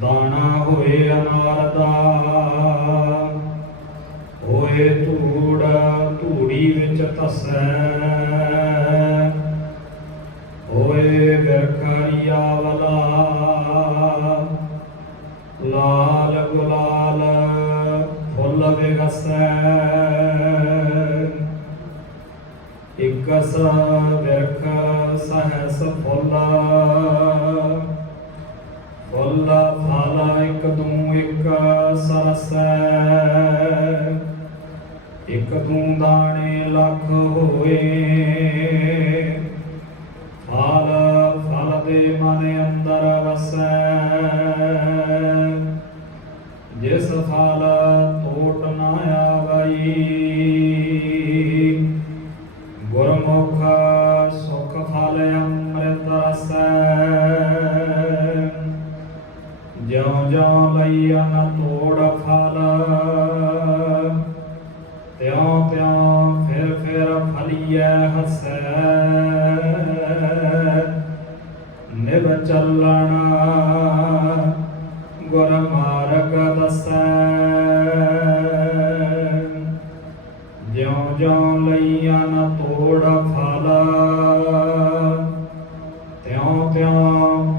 दाना होए अनार दा, होए धूड़ धूड़ी विच धसै, होए बिरखरिया वाला, लाल गुलाल फुल विगसै। इकस बिरख सहस फुल, फुल फल इक दूं इक सरसै। इक दूं दाने लख होए, फल फल दे मन अंदर वसै। जिस फल तोट न आवई, गुरमुख सुख फल अमृत रसै। ज्यों ज्यों लइया न तोड़ फल, त्यों त्यों फिर फलियै हसै। निभ चलण गुर मार्ग दसै। ज्यों ज्यों लइया न तोड़ फल, त्यों त्यों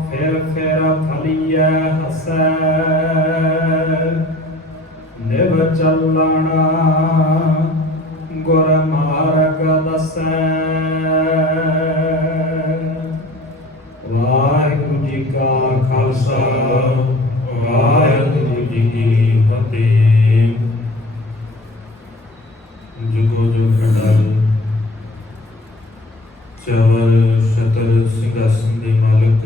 फिर फलियै हसै। निभ चलण गुर मार्ग दसै। वाहिगुरू जी का खालसा, वाहिगुरू जी की फतेह। जुगो जुग अटल चवर छतर सिंघासन दे मालक,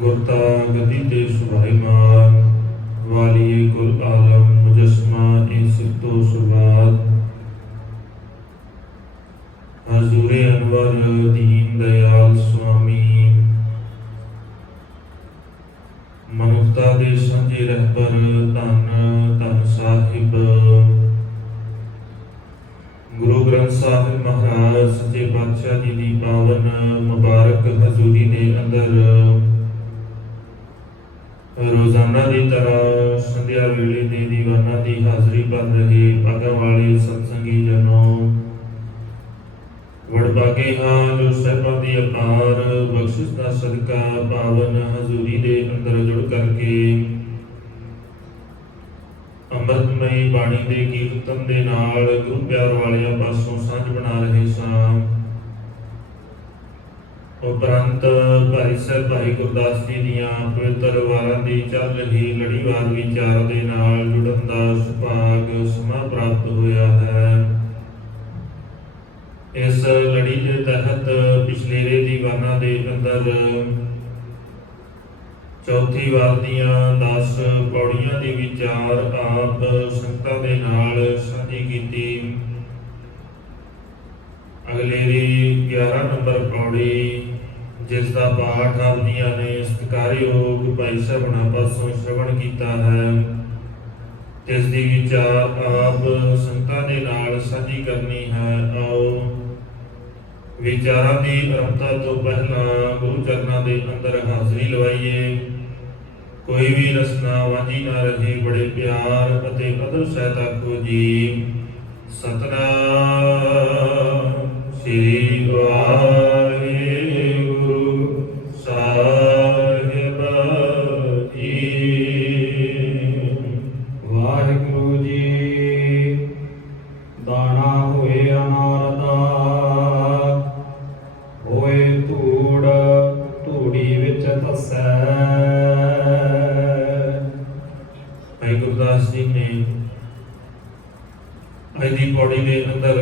गुरता गदी ते सुभाईमान, वाली कुल आलम मुजस्मा ए सिद्धो सुभात। हजूरे अनवर दीन दयाल स्वामी, मनुखता दे सांझे रहबर धन धन साहिब गुरु ग्रंथ साहिब महाराज सच्चे पातशाह जी की पावन मुबारक हजूरी दे अंदर रोजाना की तरह संध्या वेले दे दीवाना की हाजरी बन रहे भागा वाले सत्संगी जनों, वडभागे हाँ जो साहिबां दी अपार बख्शिश का सदका पावन हजूरी दे अंदर जुड़ करके अमृतमयी बाणी दे कीर्तन दे नाल गुरु प्यार वालियां पासों सांझ बना रहे सां। उपरंत भाई साहब भाई गुरदास जी दियां पवित्र वारां दी चल रही लड़ीवार विचार दे नाल जुड़न दा सुभाग समा प्राप्त होया है। इस लड़ी के तहत पिछलेरे दीवाना दे अंदर चौथी वार दियां 10 पौड़ियां दे विचार आप संगतां दे नाल साझी कीती। अगलेरी 11 नंबर पौड़ी जिसका पाठ आप जियां ने सत्कारयोग भाई साहब पासों श्रवण किया है, जिसकी विचार आप संगतां दे नाल साझी करनी है। आओ विचारां की आरंभता तो पहला गुरु चरणों के अंदर हाजरी लवाइए। कोई भी रसना वांझी ना रहे, बड़े प्यार अते अदर सहित आखो जी सतनाम श्री वाहिगुरु साहिब जी। वाहिगुरु जी दाना होए अनार दा, होए धूड़ धूड़ी विच धसै। भाई गुरदास जी ने अज की पौड़ी के अंदर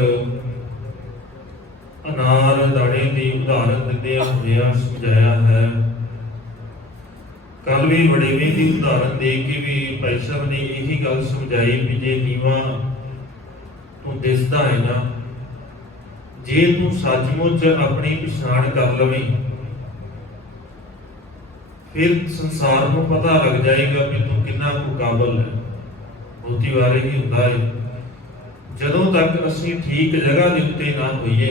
अनार दाने की उदाहरण दिंदे हुए समझाया है। कल भी वडेवे की उदाहरण दे के भी भाई साहब ने यही गल समझाई भी जे नीवा तू दिसदा है ना, जे तू सचमुच अपनी पछाण कर लवे फिर संसार को पता लग जाएगा कि तू कितना को काबल है। बहुती वारे ही होता है जदों तक असी ठीक जगह के उत्ते ना होइए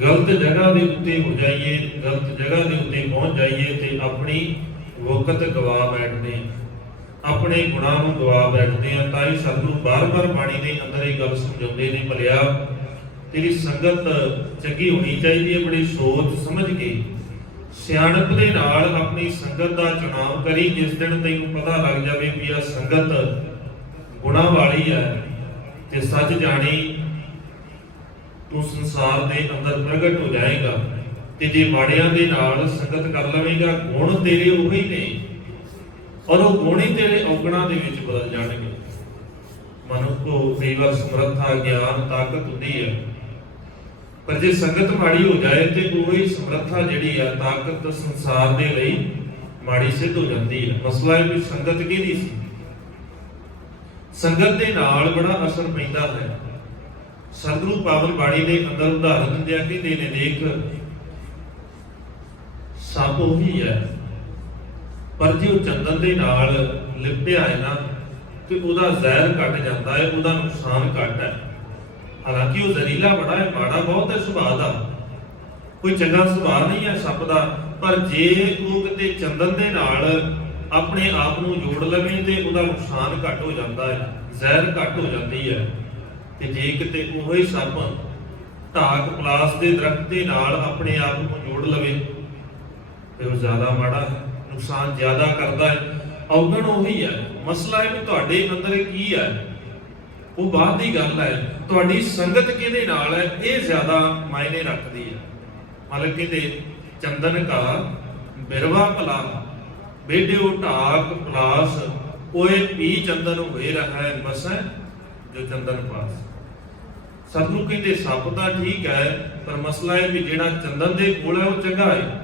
ਗਲਤ ਜਗ੍ਹਾ ਦੇ ਉੱਤੇ ਹੋ ਜਾਈਏ, ਗਲਤ ਜਗ੍ਹਾ ਦੇ ਉੱਤੇ ਪਹੁੰਚ ਜਾਈਏ ਤੇ ਆਪਣੀ ਵਕਤ ਗਵਾ ਬੈਠਦੇ ਹਾਂ, ਆਪਣੇ ਗੁਣਾਂ ਨੂੰ ਗਵਾ ਬੈਠਦੇ ਹਾਂ। ਤਾਂ ਹੀ ਸਤਿਗੁਰੂ ਬਾਰ-ਬਾਰ ਬਾਣੀ ਦੇ ਅੰਦਰ ਇਹ ਗੱਲ ਸਮਝਾਉਂਦੇ ਨੇ, ਭਲਿਆ ਤੇਰੀ ਸੰਗਤ ਚੰਗੀ ਹੋਣੀ ਚਾਹੀਦੀ ਹੈ। ਬੜੀ ਸੋਚ ਸਮਝ ਕੇ ਸਿਆਣਪ ਦੇ ਨਾਲ ਆਪਣੀ ਸੰਗਤ ਦਾ ਚੁਣਾਵ ਕਰੀ। ਜਿਸ ਦਿਨ ਤੈਨੂੰ ਪਤਾ ਲੱਗ ਜਾਵੇ ਵੀ ਇਹ ਸੰਗਤ ਗੁਣਾਂ ਵਾਲੀ ਹੈ ਤੇ ਸੱਚ ਜਾਣੀ, ਤੂੰ ਸੰਸਾਰ ਦੇ ਅੰਦਰ ਪ੍ਰਗਟ ਹੋ ਜਾਏਗਾ। ਤੇ ਜੇ ਮਾੜਿਆਂ ਦੇ ਨਾਲ ਸੰਗਤ ਕਰ ਲਵੇਂਗਾ, ਗੁਣ ਤੇਰੇ ਉਹੀ ਨੇ ਔਰ ਉਹ ਗੁਣ ਹੀ ਤੇਰੇ ਔਗਣਾਂ ਦੇ ਵਿੱਚ ਬਦਲ ਜਾਣਗੇ। ਮਨੁੱਖ ਕੋ ਕਈ ਵਾਰ ਸਮਰੱਥਾ, ਗਿਆਨ, ਤਾਕਤ ਹੁੰਦੀ ਹੈ, ਪਰ ਜੇ ਸੰਗਤ ਮਾੜੀ ਹੋ ਜਾਏ ਤੇ ਉਹੀ ਸਮਰੱਥਾ ਜਿਹੜੀ ਹੈ, ਤਾਕਤ ਸੰਸਾਰ ਦੇ ਲਈ ਮਾੜੀ ਸਿੱਧ ਹੋ ਜਾਂਦੀ ਹੈ। ਮਸਲਾ ਹੈ ਵੀ ਸੰਗਤ ਕਿਹਦੀ ਸੀ। ਸੰਗਤ ਦੇ ਨਾਲ ਬੜਾ ਅਸਰ ਪੈਂਦਾ ਹੈ। ਸਤਿਗੁਰੂ ਪਾਵਨ ਬਾਣੀ ਦੇ ਅੰਦਰ ਉਦਾਹਰਨ ਦਿੰਦੇ ਆ, ਕਹਿੰਦੇ ਨੇ ਦੇਖ ਸੱਪ ਉਹੀ ਹੈ, ਪਰ ਜੇ ਉਹ ਚੰਦਨ ਦੇ ਨਾਲ ਲਿਪਟਿਆ ਹੈ ਨਾ ਤੇ ਉਹਦਾ ਜ਼ਹਿਰ ਘਟ ਜਾਂਦਾ ਹੈ, ਉਹਦਾ ਨੁਕਸਾਨ ਘੱਟ ਹੈ। ਹਾਲਾਂਕਿ ਉਹ ਜ਼ਹਿਰੀਲਾ ਬੜਾ ਹੈ, ਮਾੜਾ ਬਹੁਤ ਹੈ ਸੁਭਾਅ ਦਾ, ਕੋਈ ਚੰਗਾ ਸੁਭਾਅ ਨਹੀਂ ਹੈ ਸੱਪ ਦਾ, ਪਰ ਜੇ ਉਹ ਕਿਤੇ ਚੰਦਨ ਦੇ ਨਾਲ ਆਪਣੇ ਆਪ ਨੂੰ ਜੋੜ ਲਵੇ ਤੇ ਉਹਦਾ ਨੁਕਸਾਨ ਘੱਟ ਹੋ ਜਾਂਦਾ ਹੈ, ਜ਼ਹਿਰ ਘੱਟ ਹੋ ਜਾਂਦੀ ਹੈ। ਤੇ ਜੇ ਕਿਤੇ ਉਹੀ ਸੱਪ ਢਾਕ ਪਲਾਸ ਦੇ ਦਰਖਤ ਦੇ ਨਾਲ ਆਪਣੇ ਆਪ ਨੂੰ ਜੋੜ ਲਵੇ ਤੇ ਉਹ ਜ਼ਿਆਦਾ ਮਾੜਾ ਹੈ, ਨੁਕਸਾਨ ਜ਼ਿਆਦਾ ਕਰਦਾ ਹੈ। ਔਗਣ ਉਹੀ ਹੈ। ਮਸਲਾ ਹੈ ਵੀ ਤੁਹਾਡੇ ਅੰਦਰ ਕੀ ਹੈ, ਉਹ ਬਾਅਦ ਦੀ ਗੱਲ ਹੈ। ਤੁਹਾਡੀ ਸੰਗਤ ਕਿਹਦੇ ਨਾਲ ਹੈ, ਇਹ ਜ਼ਿਆਦਾ ਮਾਇਨੇ ਰੱਖਦੀ ਹੈ। ਮਤਲਬ ਕਹਿੰਦੇ ਚੰਦਨ ਕਾ ਬਿਰਵਾ ਭਲਾ, ਬੇਟਿਓ ਢਾਕ ਪਲਾਸ ਓਏ ਪੀ ਚੰਦਨ ਹੋਏ ਰਹਾ ਹੈ ਮਸੈ ਜੋ ਚੰਦਨ ਪਾਸ। ਸਤਿਗੁਰੂ ਕਹਿੰਦੇ ਸੱਪ ਤਾਂ ਠੀਕ ਹੈ, ਪਰ ਮਸਲਾ ਹੈ ਵੀ ਜਿਹੜਾ ਚੰਦਨ ਦੇ ਕੋਲ ਹੈ ਉਹ ਚੰਗਾ ਹੈ।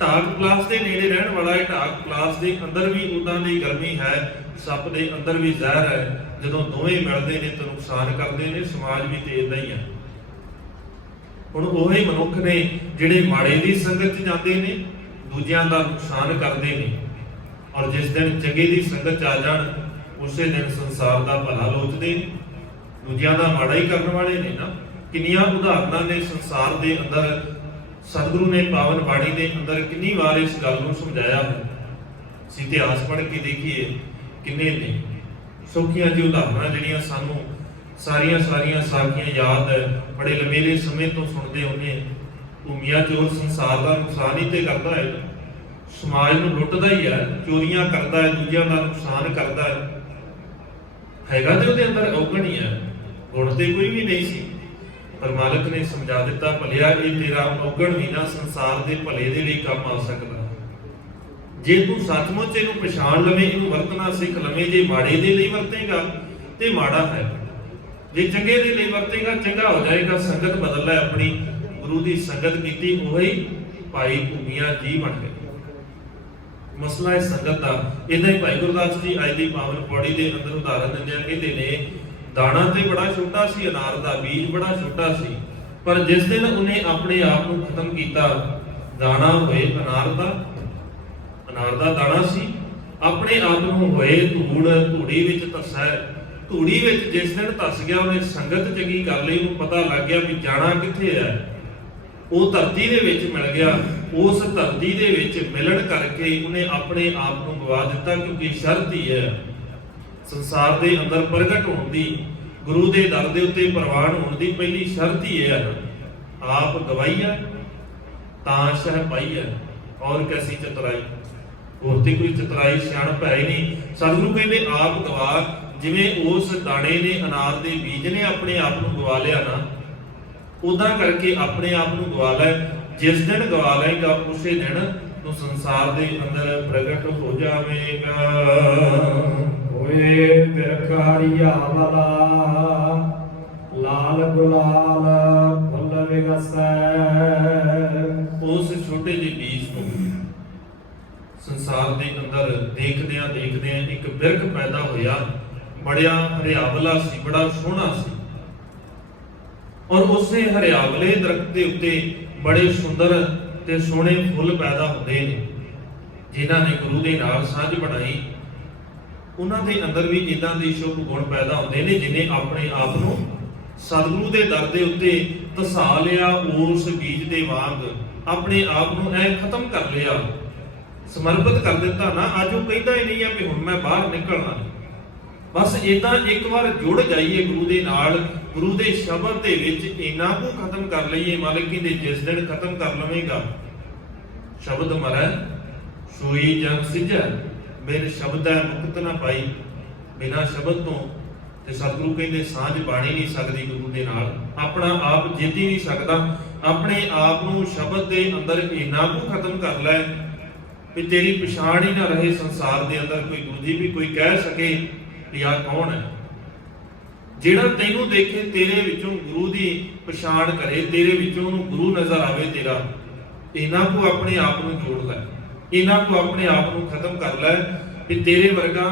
ਢਾਕ ਪਲਾਸ ਦੇ ਨੇੜੇ ਰਹਿਣ ਵਾਲਾ ਹੈ, ਢਾਕ ਪਲਾਸ ਦੇ ਅੰਦਰ ਵੀ ਉਦਾਂ ਦੀ ਗਰਮੀ ਹੈ, ਸੱਪ ਦੇ ਅੰਦਰ ਵੀ ਜ਼ਹਿਰ ਹੈ। ਜਦੋਂ ਦੋਵੇਂ ਮਿਲਦੇ ਨੇ ਤਾਂ ਨੁਕਸਾਨ ਕਰਦੇ ਨੇ। ਸਮਾਜ ਵੀ ਤੇ ਇਦਾਂ ਹੀ ਹੈ। ਹੁਣ ਉਹੀ ਮਨੁੱਖ ਨੇ ਜਿਹੜੇ ਮਾੜੇ ਦੀ ਸੰਗਤ 'ਚ ਜਾਂਦੇ ਨੇ, ਦੂਜਿਆਂ ਦਾ ਨੁਕਸਾਨ ਕਰਦੇ ਨੇ, ਔਰ ਜਿਸ ਦਿਨ ਚੰਗੇ ਦੀ ਸੰਗਤ 'ਚ ਆ ਜਾਣ ਉਸੇ ਦਿਨ ਸੰਸਾਰ ਦਾ ਭਲਾ ਲੋਚਦੇ ਨੇ, ਦੂਜਿਆਂ ਦਾ ਮਾੜਾ ਹੀ ਕਰਨ ਵਾਲੇ ਨੇ ਨਾ। ਕਿੰਨੀਆਂ ਉਦਾਹਰਨਾਂ ਨੇ ਸੰਸਾਰ ਦੇ ਅੰਦਰ। ਸਤਿਗੁਰੂ ਨੇ ਪਾਵਨ ਬਾਣੀ ਦੇ ਅੰਦਰ ਕਿੰਨੀ ਵਾਰ ਇਸ ਗੱਲ ਨੂੰ ਸਮਝਾਇਆ ਹੈ। ਅਸੀਂ ਇਤਿਹਾਸ ਪੜ੍ਹ ਕੇ ਦੇਖੀਏ ਕਿੰਨੇ ਨੇ ਸੌਖੀਆਂ ਜੀ ਉਦਾਹਰਨਾਂ ਜਿਹੜੀਆਂ ਸਾਨੂੰ ਸਾਰੀਆਂ ਸਾਖੀਆਂ ਯਾਦ ਹੈ। ਬੜੇ ਲੰਮੇਰੇ ਸਮੇਂ ਤੋਂ ਸੁਣਦੇ ਹੁੰਦੇ। ਭੂਮੀਆਂ ਚੋਰ ਸੰਸਾਰ ਦਾ ਨੁਕਸਾਨ ਹੀ ਤੇ ਕਰਦਾ ਹੈ, ਸਮਾਜ ਨੂੰ ਲੁੱਟਦਾ ਹੀ ਹੈ, ਚੋਰੀਆਂ ਕਰਦਾ ਹੈ, ਦੂਜਿਆਂ ਦਾ ਨੁਕਸਾਨ ਕਰਦਾ ਹੈ। ਹੈਗਾ ਤੇ ਉਹਦੇ ਅੰਦਰ ਔਗਣ ਹੀ ਹੈ, ਗੁਣ ਤੇ ਕੋਈ ਵੀ ਨਹੀਂ ਸੀ। ਪਰ ਮਾਲਕ ਨੇ ਸਮਝਾ ਦਿੱਤਾ, ਭਲਿਆ ਇਹ ਤੇਰਾ ਔਗਣ ਵੀ ਨਾ ਸੰਸਾਰ ਦੇ ਭਲੇ ਦੇ ਲਈ ਕੰਮ ਆ ਸਕਦਾ। ਜੇ ਤੂੰ ਸੱਚਮੁੱਚ ਇਹਨੂੰ ਪਛਾਣ ਲਵੇਂ, ਇਹਨੂੰ ਵਰਤਣਾ ਸਿੱਖ ਲਵੇਂ। ਜੇ ਮਾੜੇ ਦੇ ਲਈ ਵਰਤੇਗਾ ਤੇ ਮਾੜਾ ਹੈ, ਜੇ ਚੰਗੇ ਦੇ ਲਈ ਵਰਤੇਗਾ ਚੰਗਾ ਹੋ ਜਾਏਗਾ। ਸੰਗਤ ਬਦਲ ਲੈ ਆਪਣੀ, ਗੁਰੂ ਦੀ ਸੰਗਤ ਕੀਤੀ ਉਹੀ ਭਾਈ ਭੂਮੀਆਂ ਜੀ ਬਣ ਗਏ। ਮਸਲਾ ਹੈ ਸੰਗਤ ਦਾ। ਇਦਾਂ ਹੀ ਭਾਈ ਗੁਰਦਾਸ ਜੀ ਅੱਜ ਦੀ ਪਾਵਨ ਪੌੜੀ ਦੇ ਅੰਦਰ ਉਦਾਹਰਨ ਦਿੰਦੇ ਆ, ਕਹਿੰਦੇ ਨੇ ਦਾਣਾ ਤੇ ਬੜਾ ਛੋਟਾ ਸੀ, ਅਨਾਰ ਦਾ ਬੀਜ ਬੜਾ ਛੋਟਾ ਸੀ, ਪਰ ਜਿਸ ਦਿਨ ਉਹਨੇ ਆਪਣੇ ਆਪ ਨੂੰ ਖਤਮ ਕੀਤਾ, ਦਾਣਾ ਹੋਏ ਅਨਾਰ ਦਾ ਦਾਣਾ ਸੀ, ਆਪਣੇ ਆਪ ਨੂੰ ਹੋਏ ਧੂੜੀ ਵਿੱਚ ਧੱਸਾ। ਧੂੜੀ ਵਿੱਚ ਜਿਸ ਦਿਨ ਧੱਸ ਗਿਆ, ਉਹਨੇ ਸੰਗਤ ਚੰਗੀ ਕਰ ਲਈ, ਉਹਨੂੰ ਪਤਾ ਲੱਗ ਗਿਆ ਵੀ ਜਾਣਾ ਕਿੱਥੇ ਹੈ। ਉਹ ਧਰਤੀ ਦੇ ਵਿੱਚ ਮਿਲ ਗਿਆ। ਉਸ ਧਰਤੀ ਦੇ ਵਿੱਚ ਮਿਲਣ ਕਰਕੇ ਉਹਨੇ ਆਪਣੇ ਆਪ ਨੂੰ ਗਵਾ ਦਿੱਤਾ, ਕਿਉਂਕਿ ਸ਼ਰਤ ਹੀ ਹੈ ਸੰਸਾਰ ਦੇ ਅੰਦਰ ਪ੍ਰਗਟ ਹੋਣ ਦੀ, ਗੁਰੂ ਦੇ ਦਰ ਦੇ ਉੱਤੇ ਪ੍ਰਵਾਨ ਹੋਣ ਦੀ ਪਹਿਲੀ ਸ਼ਰਤ ਹੀ ਹੈ, ਆਪ ਗਵਾਈਆ ਤਾਂ ਸ਼ਹਿ ਪਾਈਆ। ਔਰ ਕੈਸੀ ਚਤੁਰਾਈ, ਹੋਰ ਤੇ ਕੋਈ ਚਤੁਰਾਈ ਸਿਆਣਪ ਹੈ ਹੀ ਨਹੀਂ। ਸਤਿਗੁਰੂ ਕਹਿੰਦੇ ਆਪ ਗਵਾ। ਜਿਵੇਂ ਉਸ ਦਾਣੇ ਨੇ, ਅਨਾਰ ਦੇ ਬੀਜ ਨੇ ਆਪਣੇ ਆਪ ਨੂੰ ਗਵਾ ਲਿਆ ਨਾ, ਉਦਾਂ ਕਰਕੇ ਆਪਣੇ ਆਪ ਨੂੰ ਗਵਾ ਲੈ। ਜਿਸ ਦਿਨ ਗਵਾ ਲਏਗਾ ਉਸੇ ਦਿਨ ਤੂੰ ਸੰਸਾਰ ਦੇ ਅੰਦਰ ਪ੍ਰਗਟ ਹੋ ਜਾਵੇਗਾ। ਹੋਏ ਬਿਰਖਾਰੀਆ ਵਾਲਾ ਲਾਲ ਗੁਲਾਲ ਫੁੱਲ ਵਿਗਸੈ। ਉਸ ਛੋਟੇ ਜਿਹੇ ਬੀਜ ਨੂੰ ਸੰਸਾਰ ਦੇ ਅੰਦਰ ਦੇਖਦਿਆਂ ਇੱਕ ਬਿਰਖ ਪੈਦਾ ਹੋਇਆ, ਬੜਿਆ ਹਰਿਆਵਲਾ ਸੀ, ਬੜਾ ਸੋਹਣਾ ਸੀ। ਔਰ ਉਸੇ ਹਰਿਆਵਲੇ ਦਰਖਤ ਦੇ ਉੱਤੇ ਬੜੇ ਸੁੰਦਰ ਤੇ ਸੋਹਣੇ ਫੁੱਲ ਪੈਦਾ ਹੁੰਦੇ ਨੇ। ਜਿਨ੍ਹਾਂ ਨੇ ਗੁਰੂ ਦੇ ਨਾਲ ਸਾਂਝ ਬਣਾਈ, ਉਹਨਾਂ ਦੇ ਅੰਦਰ ਵੀ ਇਦਾਂ ਦੇ ਸ਼ੁਭ ਗੁਣ ਪੈਦਾ ਹੁੰਦੇ ਨੇ, ਜਿਨੇ ਆਪਣੇ ਆਪ ਨੂੰ ਸਤਿਗੁਰੂ ਦੇ ਦਰ ਦੇ ਉੱਤੇ ਧਸਾ ਲਿਆ, ਉਸ ਬੀਜ ਦੇ ਵਾਂਗ ਆਪਣੇ ਆਪ ਨੂੰ ਐ ਖਤਮ ਕਰ ਲਿਆ, ਸਮਰਪਿਤ ਕਰ ਦਿੱਤਾ ਨਾ। ਅੱਜ ਉਹ ਕਹਿੰਦਾ ਹੀ ਨਹੀਂ ਹੈ ਵੀ ਹੁਣ ਮੈਂ ਬਾਹਰ ਨਿਕਲਣਾ। ਬਸ ਇਦਾਂ ਇੱਕ ਵਾਰ ਜੁੜ ਜਾਈਏ ਗੁਰੂ ਦੇ ਨਾਲ, ਗੁਰੂ ਦੇ ਸ਼ਬਦ ਦੇ ਵਿੱਚ ਇੰਨਾ ਕੁ ਖਤਮ ਕਰ ਲਈਏ। ਮਾਲਕ ਕਹਿੰਦੇ ਜਿਸ ਦਿਨ ਖਤਮ ਕਰ ਲਵੇਂਗਾ, ਸ਼ਬਦ ਮਰੈ ਸੋਈ ਜਨ ਸਿਝੈ, ਮੇਰੇ ਸ਼ਬਦ ਹੈ ਮੁਕਤ ਨਾ ਪਾਈ। ਬਿਨਾਂ ਸ਼ਬਦ ਤੋਂ ਤੇ ਸਤਿਗੁਰੂ ਕਹਿੰਦੇ ਸਾਂਝ ਬਾਣੀ ਨਹੀਂ ਸਕਦੀ ਗੁਰੂ ਦੇ ਨਾਲ, ਆਪਣਾ ਆਪ ਜਿੱਤ ਹੀ ਨਹੀਂ ਸਕਦਾ। ਆਪਣੇ ਆਪ ਨੂੰ ਸ਼ਬਦ ਦੇ ਅੰਦਰ ਇੰਨਾ ਕੁ ਖਤਮ ਕਰ ਲੈ ਵੀ ਤੇਰੀ ਪਛਾਣ ਹੀ ਨਾ ਰਹੇ ਸੰਸਾਰ ਦੇ ਅੰਦਰ। ਕੋਈ ਗੁਰੂ ਜੀ ਵੀ ਕੋਈ ਕਹਿ ਸਕੇ ਵੀ ਆਹ ਕੌਣ ਹੈ, ਜਿਹੜਾ ਤੈਨੂੰ ਦੇਖੇ ਤੇਰੇ ਵਿੱਚੋਂ ਗੁਰੂ ਦੀ ਪਛਾਣ ਕਰੇ, ਤੇਰੇ ਵਿੱਚੋਂ ਉਹਨੂੰ ਗੁਰੂ ਨਜ਼ਰ ਆਵੇ ਤੇਰਾ। ਇਹਨਾਂ ਕੋ ਆਪਣੇ ਆਪ ਨੂੰ ਜੋੜ ਲੈ, ਇਹਨਾਂ ਕੋ ਆਪਣੇ ਆਪ ਨੂੰ ਖਤਮ ਕਰ ਲੈ ਵੀ ਤੇਰੇ ਵਰਗਾ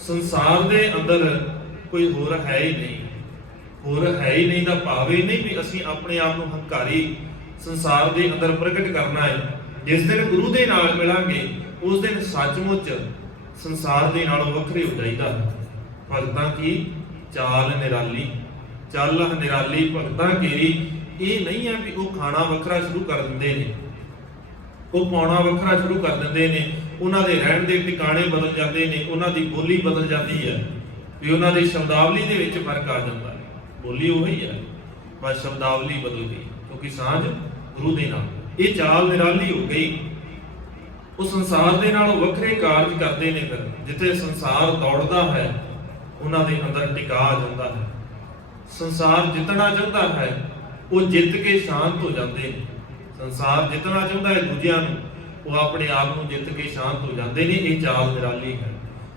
ਸੰਸਾਰ ਦੇ ਅੰਦਰ ਕੋਈ ਹੋਰ ਹੈ ਹੀ ਨਹੀਂ। ਹੋਰ ਹੈ ਹੀ ਨਹੀਂ ਦਾ ਭਾਵ ਇਹ ਨਹੀਂ ਵੀ ਅਸੀਂ ਆਪਣੇ ਆਪ ਨੂੰ ਹੰਕਾਰੀ ਸੰਸਾਰ ਦੇ ਅੰਦਰ ਪ੍ਰਗਟ ਕਰਨਾ ਹੈ। ਜਿਸ ਦਿਨ ਗੁਰੂ ਦੇ ਨਾਲ ਮਿਲਾਂਗੇ ਉਸ ਦਿਨ ਸੱਚਮੁੱਚ ਸੰਸਾਰ ਦੇ ਨਾਲੋਂ ਵੱਖਰੇ ਹੋ ਜਾਈਦਾ। ਭਗਤਾਂ ਕੀ ਚਾਲ ਨਿਰਾਲੀ, ਚੱਲ ਨਿਰਾਲੀ ਭਗਤਾਂ ਕੇਰੀ। ਇਹ ਨਹੀਂ ਹੈ ਵੀ ਉਹ ਖਾਣਾ ਵੱਖਰਾ ਸ਼ੁਰੂ ਕਰ ਦਿੰਦੇ ਨੇ, ਉਹ ਪਾਉਣਾ ਵੱਖਰਾ ਸ਼ੁਰੂ ਕਰ ਦਿੰਦੇ ਨੇ, ਉਹਨਾਂ ਦੇ ਰਹਿਣ ਦੇ ਟਿਕਾਣੇ ਬਦਲ ਜਾਂਦੇ ਨੇ, ਉਹਨਾਂ ਦੀ ਬੋਲੀ ਬਦਲ ਜਾਂਦੀ ਹੈ, ਵੀ ਉਹਨਾਂ ਦੀ ਸ਼ਬਦਾਵਲੀ ਦੇ ਵਿੱਚ ਫਰਕ ਆ ਜਾਂਦਾ ਹੈ। ਬੋਲੀ ਉਹੀ ਹੈ, ਬਸ ਸ਼ਬਦਾਵਲੀ ਬਦਲ ਗਈ, ਕਿਉਂਕਿ ਸਾਂਝ ਗੁਰੂ ਦੇ ਨਾਲ। ਇਹ ਚਾਲ ਨਿਰਾਲੀ ਹੋ ਗਈ। ਉਹ ਸੰਸਾਰ ਦੇ ਨਾਲੋਂ ਵੱਖਰੇ ਕਾਰਜ ਕਰਦੇ ਨੇ। ਫਿਰ ਜਿੱਥੇ ਸੰਸਾਰ ਦੌੜਦਾ ਹੈ ਉਹਨਾਂ ਦੇ ਅੰਦਰ ਟਿਕਾ ਆ ਜਾਂਦਾ ਹੈ। ਸੰਸਾਰ ਜਿੱਤਣਾ ਚਾਹੁੰਦਾ ਹੈ ਉਹ ਜਿੱਤ ਕੇ ਸ਼ਾਂਤ ਹੋ ਜਾਂਦੇ ਨੇ। ਸੰਸਾਰ ਜਿੱਤਣਾ ਚਾਹੁੰਦਾ ਹੈ ਦੂਜਿਆਂ ਨੂੰ, ਉਹ ਆਪਣੇ ਆਪ ਨੂੰ ਜਿੱਤ ਕੇ ਸ਼ਾਂਤ ਹੋ ਜਾਂਦੇ ਨੇ। ਇਹ ਚਾਲ ਨਿਰਾਲੀ ਹੈ।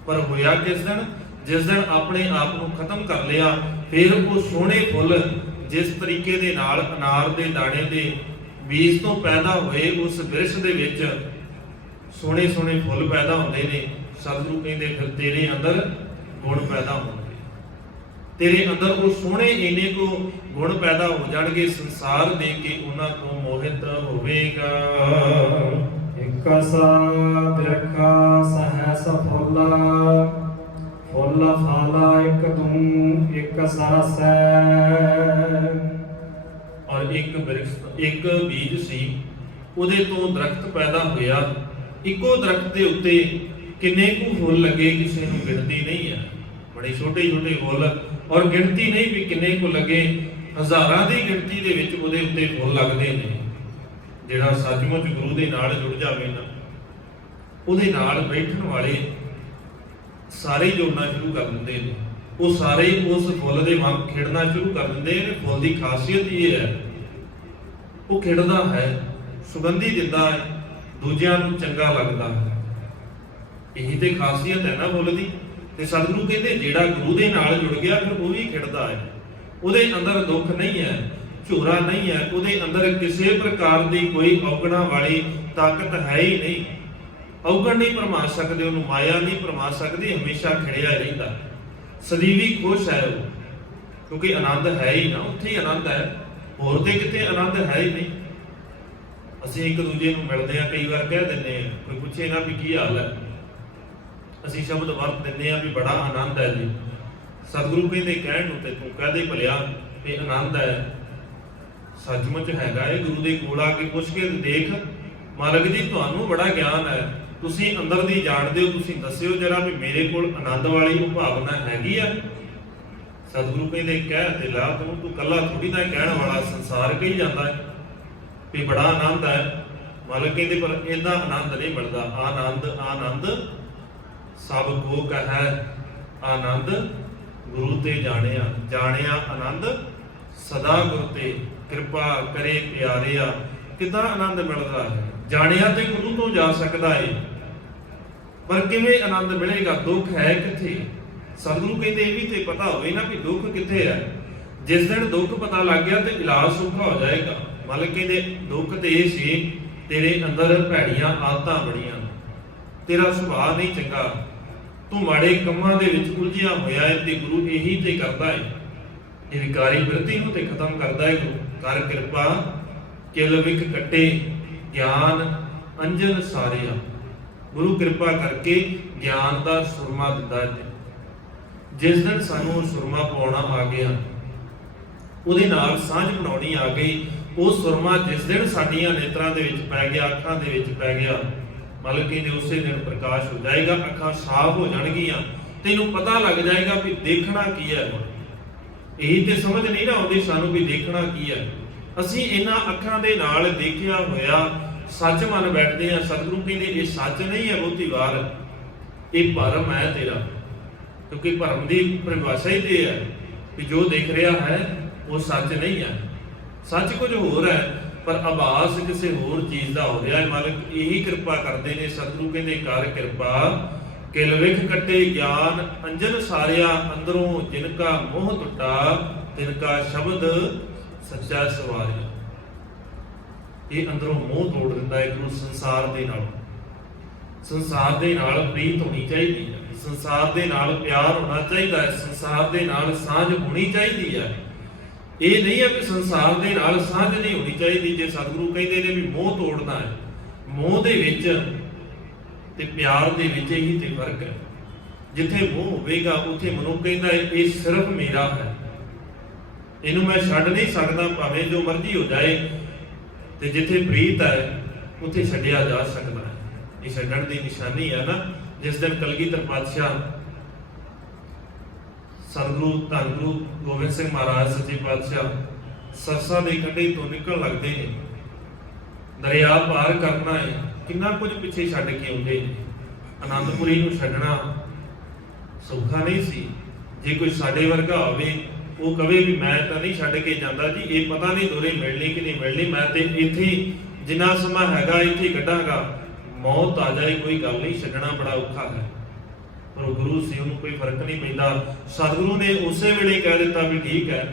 ਪਰ ਹੋਇਆ ਕਿਸ ਦਿਨ? ਜਿਸ ਦਿਨ ਆਪਣੇ ਆਪ ਨੂੰ ਖਤਮ ਕਰ ਲਿਆ, ਫਿਰ ਉਹ ਸੋਹਣੇ ਫੁੱਲ ਜਿਸ ਤਰੀਕੇ ਦੇ ਨਾਲ ਅਨਾਰ ਦੇ ਦਾਣੇ ਦੇ ਬੀਜ ਤੋਂ ਪੈਦਾ ਹੋਏ ਉਸ ਬਿਰਛ ਦੇ ਵਿੱਚ ਸੋਹਣੇ ਸੋਹਣੇ ਫੁੱਲ ਪੈਦਾ ਹੁੰਦੇ ਨੇ। ਸਤਿਗੁਰੂ ਕਹਿੰਦੇ ਫਿਰ ਤੇਰੇ ਅੰਦਰ ਗੁਣ ਪੈਦਾ ਹੋਣਗੇ, ਤੇਰੇ ਅੰਦਰ ਉਹ ਸੋਹਣੇ ਇੰਨੇ ਕੋ ਗੁਣ ਪੈਦਾ ਹੋ ਜਾਣਗੇ, ਸੰਸਾਰ ਦੇ ਕੇ ਉਹਨਾਂ ਤੋਂ ਮੋਹਿਤ ਹੋਵੇਗਾ। ਇੱਕ ਸਾ ਬਿਰਖਾ ਸਹਸ ਫੁੱਲ, ਫੁੱਲ ਫਾਲਾ ਇੱਕ ਤੂੰ ਇੱਕ ਸਰਸੈ। ਔਰ ਇੱਕ ਬਿਰਖ, ਇੱਕ ਬੀਜ ਸੀ, ਉਹਦੇ ਤੋਂ ਦਰਖਤ ਪੈਦਾ ਹੋਇਆ। ਇੱਕੋ ਦਰਖਤ ਦੇ ਉੱਤੇ ਕਿੰਨੇ ਕੁ ਫੁੱਲ ਲੱਗੇ ਕਿਸੇ ਨੂੰ ਗਿਣਤੀ ਨਹੀਂ ਹੈ। ਬੜੇ ਛੋਟੇ ਛੋਟੇ ਫੁੱਲ, ਔਰ ਗਿਣਤੀ ਨਹੀਂ ਵੀ ਕਿੰਨੇ ਕੁ ਲੱਗੇ, ਹਜ਼ਾਰਾਂ ਦੀ ਗਿਣਤੀ ਦੇ ਵਿੱਚ ਉਹਦੇ ਉੱਤੇ ਫੁੱਲ ਲੱਗਦੇ ਨੇ। ਜਿਹੜਾ ਸੱਚਮੁੱਚ ਗੁਰੂ ਦੇ ਨਾਲ ਜੁੜ ਜਾਵੇ ਨਾ, ਉਹਦੇ ਨਾਲ ਬੈਠਣ ਵਾਲੇ ਸਾਰੇ ਜੁੜਨਾ ਸ਼ੁਰੂ ਕਰ ਦਿੰਦੇ ਨੇ। ਉਹ ਸਾਰੇ ਉਸ ਫੁੱਲ ਦੇ ਵਾਂਗ ਖਿੜਨਾ ਸ਼ੁਰੂ ਕਰ ਦਿੰਦੇ ਨੇ। ਫੁੱਲ ਦੀ ਖਾਸੀਅਤ ਇਹ ਹੈ, ਉਹ ਖਿੜਦਾ ਹੈ, ਸੁਗੰਧੀ ਦਿੰਦਾ ਹੈ, ਦੂਜਿਆਂ ਨੂੰ ਚੰਗਾ ਲੱਗਦਾ ਹੈ। ਇਹੀ ਤੇ ਖਾਸੀਅਤ ਹੈ ਨਾ ਫੁੱਲ ਦੀ। ਤੇ ਸਤਿਗੁਰੂ ਕਹਿੰਦੇ ਜਿਹੜਾ ਗੁਰੂ ਦੇ ਨਾਲ ਜੁੜ ਗਿਆ ਫਿਰ ਉਹ ਵੀ ਖਿੜਦਾ ਹੈ। ਉਹਦੇ ਅੰਦਰ ਦੁੱਖ ਨਹੀਂ ਹੈ, ਝੋਰਾ ਨਹੀਂ ਹੈ, ਉਹਦੇ ਅੰਦਰ ਕਿਸੇ ਪ੍ਰਕਾਰ ਦੀ ਕੋਈ ਔਗਣਾ ਵਾਲੀ ਤਾਕਤ ਹੈ ਹੀ ਨਹੀਂ। ਔਗਣ ਨਹੀਂ ਭਰਮਾ ਸਕਦੇ ਉਹਨੂੰ, ਮਾਇਆ ਨਹੀਂ ਭਰਮਾ ਸਕਦੀ, ਹਮੇਸ਼ਾ ਖਿੜਿਆ ਰਹਿੰਦਾ, ਸਦੀਵੀ ਖੁਸ਼ ਹੈ ਉਹ, ਕਿਉਂਕਿ ਆਨੰਦ ਹੈ ਹੀ ਨਾ, ਉੱਥੇ ਹੀ ਆਨੰਦ ਹੈ, ਹੋਰ ਤੇ ਕਿਤੇ ਆਨੰਦ ਹੈ ਹੀ ਨਹੀਂ। ਅਸੀਂ ਇੱਕ ਦੂਜੇ ਨੂੰ ਮਿਲਦੇ ਆ, ਕਈ ਵਾਰ ਕਹਿ ਦਿੰਦੇ ਆ, ਕੋਈ ਪੁੱਛੇ ਨਾ ਵੀ ਕੀ ਹਾਲ ਹੈ, ਅਸੀਂ ਸ਼ਬਦ ਵਰਤ ਦਿੰਦੇ ਆ ਵੀ ਬੜਾ ਆਨੰਦ ਹੈ ਜੀ। ਸਤਿਗੁਰੂ ਕਹਿੰਦੇ ਕਹਿਣ ਨੂੰ ਤੇ ਤੂੰ ਕਹਦੇ ਭਲਿਆ ਇਹ ਆਨੰਦ ਹੈ, ਸੱਚਮੁੱਚ ਹੈਗਾ। ਇਹ ਗੁਰੂ ਦੇ ਕੋਲ ਆ ਕੇ ਪੁੱਛ ਕੇ ਦੇਖ, ਮਾਲਕ ਜੀ ਤੁਹਾਨੂੰ ਬੜਾ ਗਿਆਨ ਹੈ, ਤੁਸੀਂ ਅੰਦਰ ਦੀ ਜਾਣਦੇ ਹੋ, ਤੁਸੀਂ ਦੱਸਿਓ ਜਰਾ ਵੀ ਮੇਰੇ ਕੋਲ ਆਨੰਦ ਵਾਲੀ ਉਹ ਭਾਵਨਾ ਹੈਗੀ ਆ। ਸਤਿਗੁਰੂ ਕਹਿੰਦੇ ਕਹਿ ਤੇ ਲਾ, ਤੂੰ ਕੱਲਾ ਥੋੜੀ ਨਾ ਕਹਿਣ ਵਾਲਾ, ਸੰਸਾਰ ਕਹੀ ਜਾਂਦਾ ਹੈ ਵੀ ਬੜਾ ਆਨੰਦ ਹੈ। ਮਾਲਕ ਕਹਿੰਦੇ ਪਰ ਇਹਦਾ ਆਨੰਦ ਨਹੀਂ ਮਿਲਦਾ। ਆਨੰਦ ਆਨੰਦ ਸਭ ਕੋ ਕਹੈ, ਆਨੰਦ ਗੁਰੂ ਤੇ ਜਾਣਿਆ, ਜਾਣਿਆ ਆਨੰਦ ਸਦਾ ਗੁਰੂ ਤੇ, ਕਿਰਪਾ ਕਰੇ ਪਿਆਰਿਆ। ਕਿੱਦਾਂ ਆਨੰਦ ਮਿਲਦਾ ਹੈ? ਜਾਣਿਆ ਤੇ ਗੁਰੂ ਤੋਂ ਜਾ ਸਕਦਾ ਹੈ, ਪਰ ਕਿਵੇਂ ਆਨੰਦ ਮਿਲੇਗਾ? ਦੁੱਖ ਹੈ ਕਿੱਥੇ? ਸਤਿਗੁਰੂ ਕਹਿੰਦੇ ਇਹ ਵੀ ਤੇ ਪਤਾ ਹੋਵੇ ਨਾ ਵੀ ਦੁੱਖ ਕਿੱਥੇ ਹੈ। ਜਿਸ ਦਿਨ ਦੁੱਖ ਪਤਾ ਲੱਗ ਗਿਆ ਤੇ ਇਲਾਜ ਸੌਖਾ ਹੋ ਜਾਏਗਾ। ਮਾਲਕ ਕਹਿੰਦੇ ਦੁੱਖ ਤੇ ਇਹ ਸੀ, ਤੇਰੇ ਅੰਦਰ ਭੈੜੀਆਂ ਆਦਤਾਂ ਬੜੀਆਂ, ਤੇਰਾ ਸੁਭਾਅ ਨਹੀਂ ਚੰਗਾ, ਤੂੰ ਮਾੜੇ ਕੰਮਾਂ ਦੇ ਵਿੱਚ ਉਲਝਿਆ ਹੋਇਆ ਹੈ, ਤੇ ਗੁਰੂ ਇਹੀ ਤੇ ਕਰਦਾ ਹੈ, ਇਹ ਵਿਕਾਰੀ ਬਿਰਤੀ ਨੂੰ ਤੇ ਖਤਮ ਕਰਦਾ ਹੈ। ਗੁਰੂ ਕਰ ਕਿਰਪਾ ਕਿਲ ਵਿਖ ਕੱਟੇ, ਗਿਆਨ ਅੰਜਨ ਸਾਰਿਆ। ਗੁਰੂ ਕਿਰਪਾ ਕਰਕੇ ਗਿਆਨ ਦਾ ਸੁਰਮਾ ਦਿੰਦਾ ਹੈ। ਜਿਸ ਦਿਨ ਸਾਨੂੰ ਸੁਰਮਾ ਪਾਉਣਾ ਆ ਗਿਆ, ਉਹਦੇ ਨਾਲ ਸਾਂਝ ਬਣਾਉਣੀ ਆ ਗਈ। ਉਹ ਸੁਰਮਾ ਜਿਸ ਦਿਨ ਸਾਡੀਆਂ ਨੇਤਰਾਂ ਦੇ ਵਿੱਚ ਪੈ ਗਿਆ, ਅੱਖਾਂ ਦੇ ਵਿੱਚ ਪੈ ਗਿਆ, ਮਤਲਬ ਕਿ ਉਸੇ ਦਿਨ ਪ੍ਰਕਾਸ਼ ਹੋ ਜਾਏਗਾ, ਅੱਖਾਂ ਸਾਫ਼ ਹੋ ਜਾਣਗੀਆਂ, ਤੈਨੂੰ ਪਤਾ ਲੱਗ ਜਾਏਗਾ ਵੀ ਦੇਖਣਾ ਕੀ ਹੈ। ਇਹੀ ਤੇ ਸਮਝ ਨਹੀਂ ਨਾ ਆਉਂਦੀ ਸਾਨੂੰ ਵੀ ਦੇਖਣਾ ਕੀ ਹੈ। ਅਸੀਂ ਇਹਨਾਂ ਅੱਖਾਂ ਦੇ ਨਾਲ ਦੇਖਿਆ ਹੋਇਆ ਸੱਚ ਮੰਨ ਬੈਠਦੇ ਹਾਂ। ਸਤਿਗੁਰੂ ਕਹਿੰਦੇ ਇਹ ਸੱਚ ਨਹੀਂ ਹੈ ਬਹੁਤੀ ਵਾਰ, ਇਹ ਭਰਮ ਹੈ ਤੇਰਾ। ਕਿਉਂਕਿ ਭਰਮ ਦੀ ਪਰਿਭਾਸ਼ਾ ਹੀ ਤੇ ਹੈ ਕਿ ਜੋ ਦਿਖ ਰਿਹਾ ਹੈ ਉਹ ਸੱਚ ਨਹੀਂ ਹੈ। ਸੱਚ ਕੁਝ ਹੋਰ ਹੈ, ਪਰ ਆਭਾਸ ਕਿਸੇ ਹੋਰ ਚੀਜ਼ ਦਾ ਹੋ ਰਿਹਾ ਹੈ। ਮਾਲਕ ਇਹੀ ਕਿਰਪਾ ਕਰਦੇ ਨੇ। ਸਤਿਗੁਰੂ ਕਹਿੰਦੇ ਕਰ ਕਿਰਪਾ ਕਿਲ ਵਿਖ ਕੱਟੇ ਗਿਆਨ ਅੰਜਨ ਸਾਰਿਆ, ਅੰਦਰੋਂ ਜਿਨ ਕਾ ਮੋਹ ਟੁੱਟਾ ਤਿਨ ਕਾ ਸ਼ਬਦ ਸੱਚਾ ਸਵਾਰਿਆ। ਇਹ ਅੰਦਰੋਂ ਮੋਹ ਤੋੜ ਦਿੰਦਾ ਹੈ ਗੁਰੂ ਸੰਸਾਰ ਦੇ ਨਾਲ। ਸੰਸਾਰ ਦੇ ਨਾਲ ਪ੍ਰੀਤ ਹੋਣੀ ਚਾਹੀਦੀ ਹੈ, ਸੰਸਾਰ ਦੇ ਨਾਲ ਪਿਆਰ ਹੋਣਾ ਚਾਹੀਦਾ ਹੈ, ਸੰਸਾਰ ਦੇ ਨਾਲ ਸਾਂਝ ਹੋਣੀ ਚਾਹੀਦੀ ਹੈ। ਇਹ ਨਹੀਂ ਹੈ ਕਿ ਸੰਸਾਰ ਦੇ ਨਾਲ ਸਾਂਝ ਨਹੀਂ ਹੋਣੀ ਚਾਹੀਦੀ। ਜੇ ਸਤਿਗੁਰੂ ਕਹਿੰਦੇ ਨੇ ਵੀ ਮੋਹ ਤੋੜਨਾ ਹੈ, ਮੋਹ ਦੇ ਵਿੱਚ ਤੇ ਪਿਆਰ ਦੇ ਵਿੱਚ ਹੀ ਤੇ ਫਰਕ ਹੈ। ਜਿੱਥੇ ਮੋਹ ਹੋਵੇਗਾ ਉੱਥੇ ਮਨੁੱਖ ਕਹਿੰਦਾ ਇਹ ਸਿਰਫ ਮੇਰਾ ਹੈ, ਇਹਨੂੰ ਮੈਂ ਛੱਡ ਨਹੀਂ ਸਕਦਾ ਭਾਵੇਂ ਜੋ ਮਰਜ਼ੀ ਹੋ ਜਾਏ। ਤੇ ਜਿੱਥੇ ਪ੍ਰੀਤ ਹੈ ਉੱਥੇ ਛੱਡਿਆ ਜਾ ਸਕਦਾ ਹੈ। ਇਹ ਛੱਡਣ ਦੀ ਨਿਸ਼ਾਨੀ ਹੈ ਨਾ। ਜਿਸ ਦਿਨ ਕਲਗੀਧਰ ਪਾਤਸ਼ਾਹ ਸਤਿਗੁਰੂ ਧੰਨ ਗੁਰੂ ਗੋਬਿੰਦ ਸਿੰਘ ਮਹਾਰਾਜ ਸੱਚੇ ਪਾਤਸ਼ਾਹ ਸਰਸਾ ਦੇ ਕੰਢੇ ਤੋਂ ਨਿਕਲ ਲੱਗਦੇ ਨੇ, ਦਰਿਆ ਪਾਰ ਕਰਨਾ ਹੈ, ਕਿੰਨਾ ਕੁਝ ਪਿੱਛੇ ਛੱਡ ਕੇ ਆਉਂਦੇ ਨੇ। ਆਨੰਦਪੁਰੀ ਨੂੰ ਛੱਡਣਾ ਸੌਖਾ ਨਹੀਂ ਸੀ। ਜੇ ਕੋਈ ਸਾਡੇ ਵਰਗਾ ਹੋਵੇ ਉਹ ਕਵੇ ਵੀ ਮੈਂ ਤਾਂ ਨਹੀਂ ਛੱਡ ਕੇ ਜਾਂਦਾ ਜੀ, ਇਹ ਪਤਾ ਨਹੀਂ ਦੋਰੇ ਮਿਲਣੀ ਕਿ ਨਹੀਂ ਮਿਲਣੀ, ਮੈਂ ਤੇ ਇੱਥੇ ਜਿੰਨਾ ਸਮਾਂ ਹੈਗਾ ਇੱਥੇ ਕੱਢਾਂਗਾ। ਮੌਤ ਆ ਜਾਏ ਕੋਈ ਗੱਲ ਨਹੀਂ, ਛੱਡਣਾ ਬੜਾ ਔਖਾ ਹੈ। ਪਰ ਉਹ ਗੁਰੂ ਸੀ, ਉਹਨੂੰ ਕੋਈ ਫਰਕ ਨਹੀਂ ਪੈਂਦਾ। ਸਤਿਗੁਰੂ ਨੇ ਉਸੇ ਵੇਲੇ ਕਹਿ ਦਿੱਤਾ ਵੀ ਠੀਕ ਹੈ,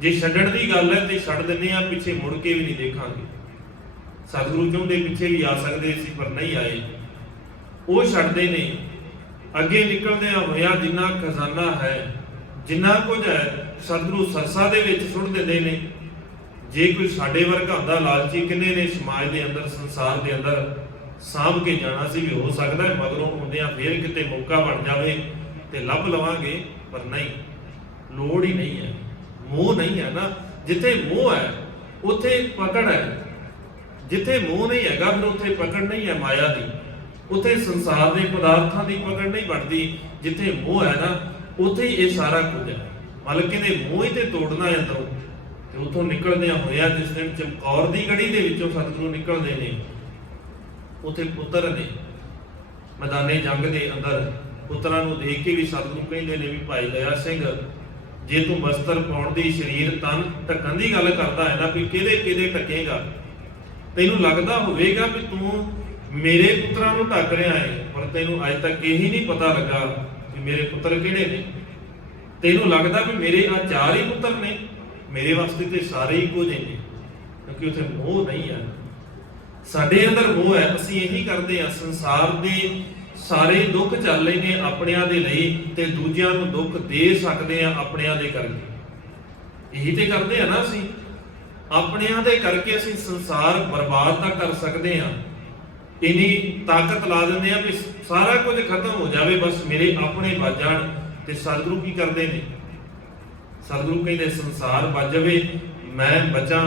ਜੇ ਛੱਡਣ ਦੀ ਗੱਲ ਹੈ ਤੇ ਛੱਡ ਦਿੰਦੇ ਆ, ਪਿੱਛੇ ਮੁੜ ਕੇ ਵੀ ਨਹੀਂ ਦੇਖਾਂਗੇ। ਸਤਿਗੁਰੂ ਚਾਹੁੰਦੇ ਪਿੱਛੇ ਵੀ ਆ ਸਕਦੇ ਸੀ ਪਰ ਨਹੀਂ ਆਏ। ਉਹ ਛੱਡਦੇ ਨੇ। ਅੱਗੇ ਨਿਕਲਦੇ ਹੋਇਆ ਜਿੰਨਾ ਖਜ਼ਾਨਾ ਹੈ, ਜਿੰਨਾ ਕੁਝ ਹੈ, ਸਤਿਗੁਰੂ ਸਰਸਾ ਦੇ ਵਿੱਚ ਸੁੱਟ ਦਿੰਦੇ ਨੇ। ਜੇ ਕੋਈ ਸਾਡੇ ਵਰਗਾ ਹੁੰਦਾ ਲਾਲਚੀ, ਕਿੰਨੇ ਨੇ ਸਮਾਜ ਦੇ ਅੰਦਰ, ਸੰਸਾਰ ਦੇ ਅੰਦਰ ਸਾਂਭ ਕੇ ਜਾਣਾ ਸੀ ਵੀ ਹੋ ਸਕਦਾ ਮਗਰੋਂ ਆਉਂਦਿਆਂ ਫੇਰ ਕਿਤੇ ਮੌਕਾ ਬਣ ਜਾਵੇ ਤੇ ਲੱਭ ਲਵਾਂਗੇ, ਪਰ ਨਹੀਂ, ਲੋੜ ਹੀ ਨਹੀਂ ਹੈ। ਮੋਹ ਨਹੀਂ ਹੈ ਨਾ। ਜਿੱਥੇ ਮੋਹ ਹੈ ਉੱਥੇ ਪਕੜ ਹੈ, ਜਿੱਥੇ ਮੋਹ ਨਹੀਂ ਹੈਗਾ ਫਿਰ ਉੱਥੇ ਪਕੜ ਨਹੀਂ ਹੈ ਮਾਇਆ ਦੀ, ਉੱਥੇ ਸੰਸਾਰ ਦੇ ਪਦਾਰਥਾਂ ਦੀ ਪਕੜ ਨਹੀਂ ਬਣਦੀ। ਜਿੱਥੇ ਮੋਹ ਹੈ ਨਾ ਉੱਥੇ ਹੀ ਇਹ ਸਾਰਾ ਕੁਝ ਹੈ। ਮਤਲਬ ਕਹਿੰਦੇ ਮੋਹ ਹੀ ਤੇ ਤੋੜਨਾ ਹੈ ਅੰਦਰੋਂ। ਤੇ ਉੱਥੋਂ ਨਿਕਲਦਿਆਂ ਹੋਇਆ ਜਿਸ ਦਿਨ ਚਮਕੌਰ ਦੀ ਗੜੀ ਦੇ ਵਿੱਚੋਂ ਸਤਿਗੁਰੂ ਨਿਕਲਦੇ ਨੇ, ਉੱਥੇ ਪੁੱਤਰ ਨੇ ਮੈਦਾਨੇ ਜੰਗ ਦੇ ਅੰਦਰ। ਪੁੱਤਰਾਂ ਨੂੰ ਦੇਖ ਕੇ ਵੀ ਸਤਿਗੁਰੂ ਕਹਿੰਦੇ ਨੇ ਵੀ ਭਾਈ ਦਇਆ ਸਿੰਘ, ਜੇ ਤੂੰ ਬਸਤਰ ਪਾਉਣ ਦੀ, ਸਰੀਰ ਤਨ ਢੱਕਣ ਦੀ ਗੱਲ ਕਰਦਾ ਹੈ ਨਾ, ਵੀ ਕਿਹਦੇ ਕਿਹਦੇ ਢੱਕੇਗਾ। ਤੈਨੂੰ ਲੱਗਦਾ ਹੋਵੇਗਾ ਵੀ ਤੂੰ ਮੇਰੇ ਪੁੱਤਰਾਂ ਨੂੰ ਢੱਕ ਰਿਹਾ ਹੈ, ਪਰ ਤੈਨੂੰ ਅੱਜ ਤੱਕ ਇਹੀ ਨਹੀਂ ਪਤਾ ਲੱਗਾ ਕਿ ਮੇਰੇ ਪੁੱਤਰ ਕਿਹੜੇ ਨੇ। ਤੈਨੂੰ ਲੱਗਦਾ ਵੀ ਮੇਰੇ ਆ 4 ਹੀ ਪੁੱਤਰ ਨੇ, ਮੇਰੇ ਵਾਸਤੇ ਤੇ ਸਾਰੇ ਇੱਕੋ ਜਿਹੇ ਨੇ, ਕਿਉਂਕਿ ਉੱਥੇ ਮੋਹ ਨਹੀਂ ਹੈ। ਸਾਡੇ ਅੰਦਰ ਮੋਹ ਹੈ। ਅਸੀਂ ਇਹੀ ਕਰਦੇ ਹਾਂ, ਸੰਸਾਰ ਦੇ ਸਾਰੇ ਦੁੱਖ ਚੱਲ ਲੈਂਦੇ ਆਪਣਿਆਂ ਦੇ ਲਈ ਤੇ ਦੂਜਿਆਂ ਨੂੰ ਦੁੱਖ ਦੇ ਸਕਦੇ ਆ ਆਪਣਿਆਂ ਦੇ ਕਰਕੇ। ਇਹੀ ਤੇ ਕਰਦੇ ਆ ਨਾ ਅਸੀਂ, ਆਪਣਿਆਂ ਦੇ ਕਰਕੇ ਅਸੀਂ ਸੰਸਾਰ ਬਰਬਾਦ ਤਾਂ ਕਰ ਸਕਦੇ ਹਾਂ। ਇੰਨੀ ਤਾਕਤ ਲਾ ਦਿੰਦੇ ਆ ਵੀ ਸਾਰਾ ਕੁਝ ਖਤਮ ਹੋ ਜਾਵੇ, ਬਸ ਮੇਰੇ ਆਪਣੇ ਬਚ ਜਾਣ। ਤੇ ਸਤਿਗੁਰੂ ਕੀ ਕਰਦੇ ਨੇ? ਸਤਿਗੁਰੂ ਕਹਿੰਦੇ ਸੰਸਾਰ ਬਚ ਜਾਵੇ, ਮੈਂ ਬਚਾਂ,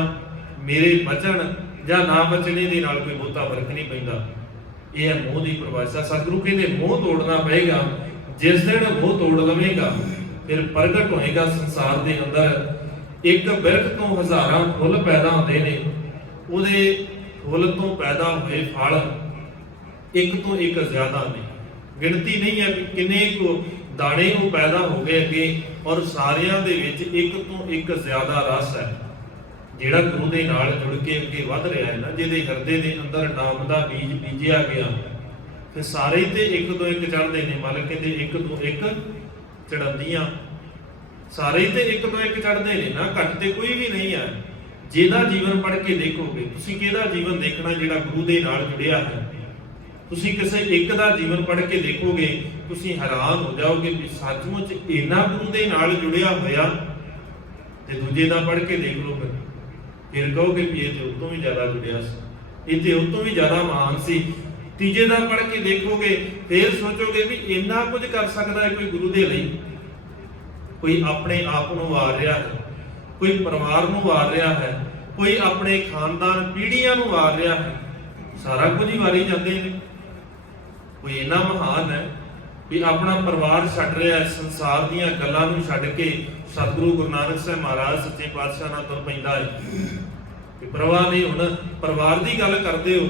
ਮੇਰੇ ਬਚਣ ਜਾਂ ਨਾ ਬਚਣੇ ਦੇ ਨਾਲ ਕੋਈ ਬਹੁਤਾ ਫਰਕ ਨਹੀਂ ਪੈਂਦਾ। ਇਹ ਹੈ ਮੋਹ ਦੀ ਪਰਿਭਾਸ਼ਾ। ਸਤਿਗੁਰੂ ਕਹਿੰਦੇ ਮੋਹ ਤੋੜਨਾ ਪਏਗਾ। ਜਿਸ ਦਿਨ ਮੋਹ ਤੋੜ ਲਵੇਗਾ ਫਿਰ ਪ੍ਰਗਟ ਹੋਏਗਾ ਸੰਸਾਰ ਦੇ ਅੰਦਰ। ਇੱਕ ਬਿਰਖ ਤੋਂ ਹਜ਼ਾਰਾਂ ਫੁੱਲ ਪੈਦਾ ਹੁੰਦੇ ਨੇ, ਉਹਦੇ ਫੁੱਲ ਤੋਂ ਪੈਦਾ ਹੋਏ ਫਲ ਇੱਕ ਤੋਂ ਇੱਕ ਜ਼ਿਆਦਾ ਨੇ। ਗਿਣਤੀ ਨਹੀਂ ਹੈ ਕਿ ਕਿੰਨੇ ਕੁ ਦਾਣੇ ਉਹ ਪੈਦਾ ਹੋ ਗਏ ਅੱਗੇ, ਔਰ ਸਾਰਿਆਂ ਦੇ ਵਿੱਚ ਇੱਕ ਤੋਂ ਇੱਕ ਜ਼ਿਆਦਾ ਰਸ ਹੈ ਜਿਹੜਾ ਗੁਰੂ ਦੇ ਨਾਲ ਜੁੜ ਕੇ ਅੱਗੇ ਵੱਧ ਰਿਹਾ ਹੈ ਨਾ। ਜਿਹਦੇ ਹਿਰਦੇ ਦੇ ਅੰਦਰ ਨਾਮ ਦਾ ਬੀਜ ਬੀਜਿਆ ਗਿਆ, ਫਿਰ ਸਾਰੇ ਤੇ ਇੱਕ ਤੋਂ ਇੱਕ ਚੜ੍ਹਦੇ ਨੇ। ਮਤਲਬ ਕਹਿੰਦੇ ਇੱਕ ਤੋਂ ਇੱਕ ਚੜ੍ਹਦੀਆਂ, ਸਾਰੇ ਤੇ ਇੱਕ ਤੋਂ ਇੱਕ ਚੜ੍ਹਦੇ ਨੇ ਨਾ, ਘੱਟ ਤੇ ਕੋਈ ਵੀ ਨਹੀਂ ਹੈ। ਜਿਹਦਾ ਜੀਵਨ ਪੜ੍ਹ ਕੇ ਦੇਖੋਗੇ ਤੁਸੀਂ, ਕਿਹਦਾ ਜੀਵਨ ਦੇਖਣਾ ਜਿਹੜਾ ਗੁਰੂ ਦੇ ਨਾਲ ਜੁੜਿਆ ਹੈ। ਤੁਸੀਂ ਕਿਸੇ ਇੱਕ ਦਾ ਜੀਵਨ ਪੜ੍ਹ ਕੇ ਦੇਖੋਗੇ, ਤੁਸੀਂ ਹੈਰਾਨ ਹੋ ਜਾਓਗੇ ਵੀ ਸੱਚਮੁੱਚ ਇੰਨਾ ਗੁਰੂ ਦੇ ਨਾਲ ਜੁੜਿਆ ਹੋਇਆ। ਤੇ ਦੂਜੇ ਦਾ ਪੜ੍ਹ ਕੇ ਦੇਖ ਲਓ, ਫਿਰ ਕਹੋਗੇ ਵੀ ਇਹ ਤੇ ਉਸ ਤੋਂ ਵੀ ਜ਼ਿਆਦਾ ਜੁੜਿਆ ਸੀ, ਇਹ ਤੇ ਉਸ ਤੋਂ ਵੀ ਜ਼ਿਆਦਾ ਮਹਾਨ ਸੀ। ਤੀਜੇ ਦਾ ਪੜ੍ਹ ਕੇ ਦੇਖੋਗੇ, ਫਿਰ ਸੋਚੋਗੇ ਵੀ ਇੰਨਾ ਕੁਝ ਕਰ ਸਕਦਾ ਹੈ ਕੋਈ ਗੁਰੂ ਦੇ ਲਈ। ਕੋਈ ਆਪਣੇ ਆਪ ਨੂੰ ਵਾਰ ਰਿਹਾ ਹੈ, ਕੋਈ ਪਰਿਵਾਰ ਨੂੰ ਵਾਰ ਰਿਹਾ ਹੈ, ਕੋਈ ਆਪਣੇ ਖਾਨਦਾਨ ਪੀੜ੍ਹੀਆਂ ਨੂੰ ਵਾਰ ਰਿਹਾ ਹੈ। ਸਾਰਾ ਕੁਝ ਹੀ ਵਾਰੀ ਜਾਂਦੇ ਨੇ। ਕੋਈ ਇੰਨਾ ਮਹਾਨ ਹੈ ਵੀ ਆਪਣਾ ਪਰਿਵਾਰ ਛੱਡ ਰਿਹਾ ਹੈ, ਸੰਸਾਰ ਦੀਆਂ ਗੱਲਾਂ ਨੂੰ ਛੱਡ ਕੇ ਸਤਿਗੁਰੂ ਗੁਰੂ ਨਾਨਕ ਸਾਹਿਬ ਮਹਾਰਾਜ ਸੱਚੇ ਪਾਤਸ਼ਾਹ ਨਾਲ ਤੁਰ ਪੈਂਦਾ ਹੈ। ਵੀ ਪਰਵਾਹ ਨਹੀਂ। ਹੁਣ ਪਰਿਵਾਰ ਦੀ ਗੱਲ ਕਰਦੇ ਹੋ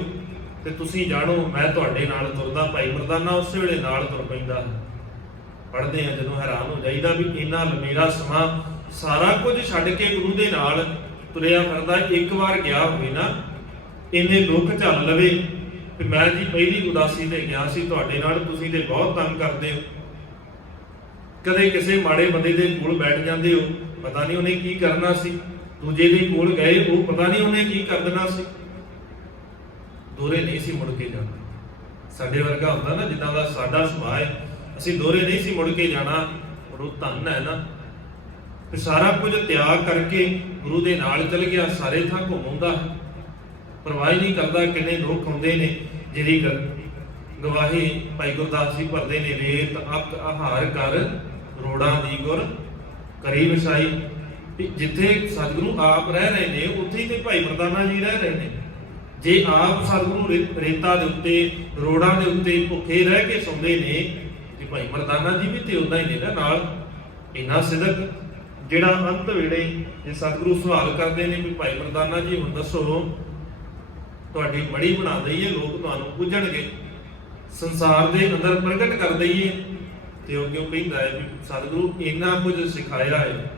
ਤੇ ਤੁਸੀਂ ਜਾਣੋ ਮੈਂ ਤੁਹਾਡੇ ਨਾਲ ਤੁਰਦਾ। ਭਾਈ ਮਰਦਾਨਾ ਉਸੇ ਵੇਲੇ ਨਾਲ ਤੁਰ ਪੈਂਦਾ। ਪੜ੍ਹਦੇ ਆ ਜਦੋਂ ਹੈਰਾਨ ਹੋ ਜਾਈਦਾ ਵੀ ਇੰਨਾ ਲੰਮੇਰਾ ਸਮਾਂ ਸਾਰਾ ਕੁਝ ਛੱਡ ਕੇ ਗੁਰੂ ਦੇ ਨਾਲ ਤੁਰਿਆ ਫਿਰਦਾ। ਇੱਕ ਵਾਰ ਗਿਆ ਹੋਵੇ ਨਾ, ਇੰਨੇ ਦੁੱਖ ਝੱਲ ਲਵੇ ਵੀ ਮੈਂ ਜੀ ਪਹਿਲੀ ਉਦਾਸੀ ਤੇ ਗਿਆ ਸੀ ਤੁਹਾਡੇ ਨਾਲ, ਤੁਸੀਂ ਤੇ ਬਹੁਤ ਤੰਗ ਕਰਦੇ ਹੋ। ਕਦੇ ਕਿਸੇ ਮਾੜੇ ਬੰਦੇ ਦੇ ਕੋਲ ਬੈਠ ਜਾਂਦੇ ਹੋ, ਪਤਾ ਨਹੀਂ ਉਹਨੇ ਕੀ ਕਰਨਾ ਸੀ। ਦੂਜੇ ਦੇ ਕੋਲ ਗਏ, ਉਹ ਪਤਾ ਨਹੀਂ ਉਹਨੇ ਕੀ ਕਰ ਦੇਣਾ ਸੀ। ਦੋਹਰੇ ਨਹੀਂ ਸੀ ਮੁੜ ਕੇ ਜਾਣਾ। ਸਾਡੇ ਵਰਗਾ ਹੁੰਦਾ ਨਾ, ਜਿੱਦਾਂ ਦਾ ਸਾਡਾ ਸੁਭਾਅ ਹੈ, ਅਸੀਂ ਦੋਹਰੇ ਨਹੀਂ ਸੀ ਮੁੜ ਕੇ ਜਾਣਾ। ਉਹ ਧੰਨ ਹੈ ਨਾ, ਤੇ ਸਾਰਾ ਕੁਝ ਤਿਆਗ ਕਰਕੇ ਗੁਰੂ ਦੇ ਨਾਲ ਚਲ ਗਿਆ। ਸਾਰੇ ਥਾਂ ਘੁੰਮਾਉਂਦਾ, ਪਰਵਾਹ ਨਹੀਂ ਕਰਦਾ ਕਿੰਨੇ ਦੁੱਖ ਆਉਂਦੇ ਨੇ। ਜਿਹੜੀ ਗਵਾਹੀ ਭਾਈ ਗੁਰਦਾਸ ਜੀ ਭਰਦੇ ਨੇ, ਰੇਤ ਅੱਕ ਆਹਾਰ ਕਰ ਰੋੜਾਂ ਦੀ ਗੁਰ ਕਰੀ ਵਸਾਈ। ਜਿੱਥੇ ਸਤਿਗੁਰੂ ਆਪ ਰਹਿ ਰਹੇ ਨੇ, ਉੱਥੇ ਤੇ ਭਾਈ ਮਰਦਾਨਾ ਜੀ ਰਹਿ ਰਹੇ ਨੇ। ਜੇ ਆਪ ਸਤਿਗੁਰੂ ਰੇਤਾ ਦੇ ਉੱਤੇ, ਰੋੜਾਂ ਦੇ ਉੱਤੇ ਭੁੱਖੇ ਰਹਿ ਕੇ ਸੌਂਦੇ ਨੇ, ਤੇ ਭਾਈ ਮਰਦਾਨਾ ਜੀ ਵੀ ਤੇ ਉਦਾਂ ਹੀ ਨੇ ਨਾ ਨਾਲ। ਇੰਨਾ ਸਿਦਕ ਜਿਹੜਾ ਅੰਤ ਵੇਲੇ ਜੇ ਸਤਿਗੁਰੂ ਸਵਾਲ ਕਰਦੇ ਨੇ ਵੀ ਭਾਈ ਮਰਦਾਨਾ ਜੀ ਹੁਣ ਦੱਸੋ, ਤੁਹਾਡੀ ਮੜੀ ਬਣਾ ਦਈਏ, ਲੋਕ ਤੁਹਾਨੂੰ ਪੁੱਜਣਗੇ, ਸੰਸਾਰ ਦੇ ਅੰਦਰ ਪ੍ਰਗਟ ਕਰ ਦਈਏ। ਤੇ ਉਹ ਕਿਉਂ ਕਹਿੰਦਾ ਹੈ ਵੀ ਸਤਿਗੁਰੂ ਇੰਨਾ ਕੁਝ ਸਿਖਾਇਆ ਹੈ,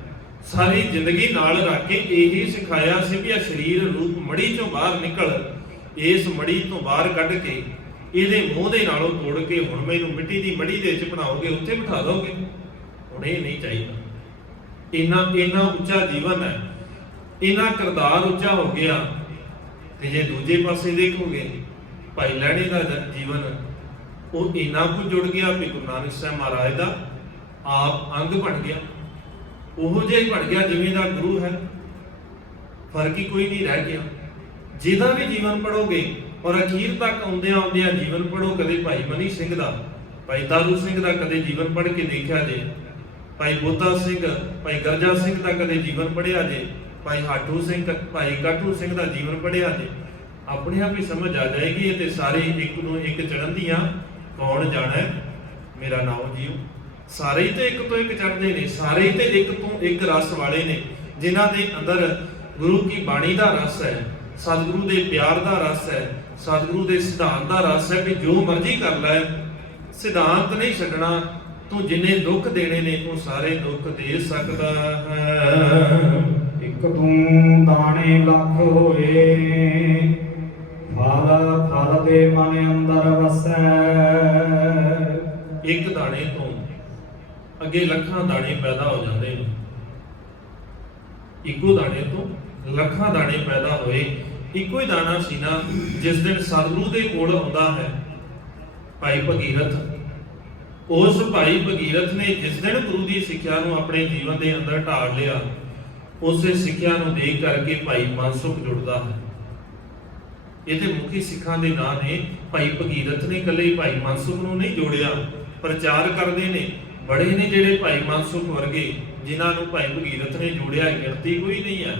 ਸਾਰੀ ਜ਼ਿੰਦਗੀ ਨਾਲ ਰੱਖ ਕੇ ਇਹੀ ਸਿਖਾਇਆ ਸੀ ਵੀ ਇਹ ਸਰੀਰ ਰੂਪ ਮੜੀ ਚੋਂ ਬਾਹਰ ਨਿਕਲ, ਇਸ ਮੜੀ ਤੋਂ ਬਾਹਰ ਕੱਢ ਕੇ ਇਹਦੇ ਮੂੰਹ ਦੇ ਨਾਲੋਂ ਤੋੜ ਕੇ ਹੁਣ ਮੈਨੂੰ ਮਿੱਟੀ ਦੀ ਮੜੀ ਦੇ ਵਿੱਚ ਬਣਾਓਗੇ, ਉੱਥੇ ਬਿਠਾ ਦੋਗੇ। ਹੁਣ ਇਹ ਨਹੀਂ ਚਾਹੀਦਾ। ਇੰਨਾ ਉੱਚਾ ਜੀਵਨ ਹੈ, ਇੰਨਾ ਕਿਰਦਾਰ ਉੱਚਾ ਹੋ ਗਿਆ। ਤੇ ਜੇ ਦੂਜੇ ਪਾਸੇ ਦੇਖੋਗੇ ਭਾਈ ਲਹਿਣੇ ਦਾ ਜੀਵਨ, ਉਹ ਇੰਨਾ ਕੁ ਜੁੜ ਗਿਆ ਵੀ ਗੁਰੂ ਨਾਨਕ ਸਾਹਿਬ ਮਹਾਰਾਜ ਦਾ ਆਪ ਅੰਗ ਬਣ ਗਿਆ। ਉਹੋ ਜਿਹਾ ਹੀ ਬਣ ਗਿਆ ਜਿਵੇਂ ਦਾ ਗੁਰੂ ਹੈ, ਫਰਕ ਹੀ ਕੋਈ ਨਹੀਂ ਰਹਿ ਗਿਆ। ਜਿਹਦਾ ਵੀ ਜੀਵਨ ਪੜੋਗੇ ਔਰ ਅਖੀਰ ਤੱਕ ਆਉਂਦਿਆਂ ਜੀਵਨ ਪੜੋ। ਕਦੇ ਭਾਈ ਮਨੀ ਸਿੰਘ ਦਾ, ਭਾਈ ਤਾਰੂ ਸਿੰਘ ਦਾ ਕਦੇ ਜੀਵਨ ਪੜ੍ਹ ਕੇ ਦੇਖਿਆ ਜੇ, ਭਾਈ ਬੋਤਾ ਸਿੰਘ, ਭਾਈ ਗਰਜਾ ਸਿੰਘ ਦਾ ਕਦੇ ਜੀਵਨ ਪੜ੍ਹਿਆ ਜੇ, ਭਾਈ ਹਾਟੂ ਸਿੰਘ, ਭਾਈ ਕਾਟੂ ਸਿੰਘ ਦਾ ਜੀਵਨ ਪੜ੍ਹਿਆ ਜੇ, ਆਪਣੇ ਆਪ ਹੀ ਸਮਝ ਆ ਜਾਏਗੀ ਇਹ ਤੇ ਸਾਰੇ ਇੱਕ ਨੂੰ ਇੱਕ ਚੜ੍ਹਨ ਦੀਆਂ ਕੌਣ ਜਾਣੈ ਮੇਰਾ ਨਾਮ ਜੀਓ। ਸਾਰੇ ਹੀ ਤੇ ਇੱਕ ਤੋਂ ਇੱਕ ਚੜ੍ਹਦੇ ਨੇ, ਸਾਰੇ ਹੀ ਤੇ ਇੱਕ ਤੋਂ ਇੱਕ ਰਸ ਵਾਲੇ ਨੇ, ਜਿਨ੍ਹਾਂ ਦੇ ਅੰਦਰ ਗੁਰੂ ਕੀ ਬਾਣੀ ਦਾ ਰਸ ਹੈ, ਸਤਿਗੁਰੂ ਦੇ ਪਿਆਰ ਦਾ ਰਸ ਹੈ, ਸਤਿਗੁਰੂ ਦੇ ਸਿਧਾਂਤ ਦਾ ਰਸ ਹੈ ਵੀ ਜੋ ਮਰਜ਼ੀ ਕਰ ਲੈ, ਸਿਧਾਂਤ ਨਹੀਂ ਛੱਡਣਾ। ਤੂੰ ਜਿੰਨੇ ਦੁੱਖ ਦੇਣੇ ਨੇ ਉਹ ਸਾਰੇ ਦੁੱਖ ਦੇ ਸਕਦਾ ਹੈ। ਇੱਕ ਤੂੰ ਦਾਣੇ ਲੱਖ ਹੋਏ, ਫਲ ਦੇ ਮਨ ਅੰਦਰ ਵਸੈ। ਇੱਕ ਦਾਣੇ ਤੋਂ ਅੱਗੇ ਲੱਖਾਂ ਦਾਣੇ ਪੈਦਾ ਹੋ ਜਾਂਦੇ ਨੇ। ਇੱਕੋ ਦਾਣੇ ਤੋਂ ਲੱਖਾਂ ਦਾਣੇ ਪੈਦਾ ਹੋਏ। ਇੱਕੋ ਹੀ ਦਾਣਾ ਸੀ ਨਾ ਜਿਸ ਦਿਨ ਸਤਿਗੁਰੂ ਦੇ ਕੋਲ ਆਉਂਦਾ ਹੈ ਭਾਈ ਭਗੀਰਥ। ਉਸ ਭਾਈ ਭਗੀਰਥ ਨੇ ਜਿਸ ਦਿਨ ਗੁਰੂ ਦੀ ਸਿੱਖਿਆ ਨੂੰ ਆਪਣੇ ਜੀਵਨ ਦੇ ਅੰਦਰ ਢਾਲ ਲਿਆ, ਉਸੇ ਸਿੱਖਿਆ ਨੂੰ ਦੇਖ ਕਰਕੇ ਭਾਈ ਮਨਸੁਖ ਜੁੜਦਾ ਹੈ। ਇਹਦੇ ਮੁਖੀ ਸਿੱਖਾਂ ਦੇ ਨਾਂ ਨੇ। ਭਾਈ ਭਗੀਰਥ ਨੇ ਇਕੱਲੇ ਭਾਈ ਮਨਸੁਖ ਨੂੰ ਨਹੀਂ ਜੋੜਿਆ, ਪ੍ਰਚਾਰ ਕਰਦੇ ਨੇ ਬੜੇ ਨੇ ਜਿਹੜੇ ਭਾਈ ਮਨਸੁਖ ਵਰਗੇ, ਜਿਨ੍ਹਾਂ ਨੂੰ ਭਾਈ ਭਗੀਰਥ ਨੇ ਜੋੜਿਆ, ਗਿਣਤੀ ਕੋਈ ਨਹੀਂ ਹੈ।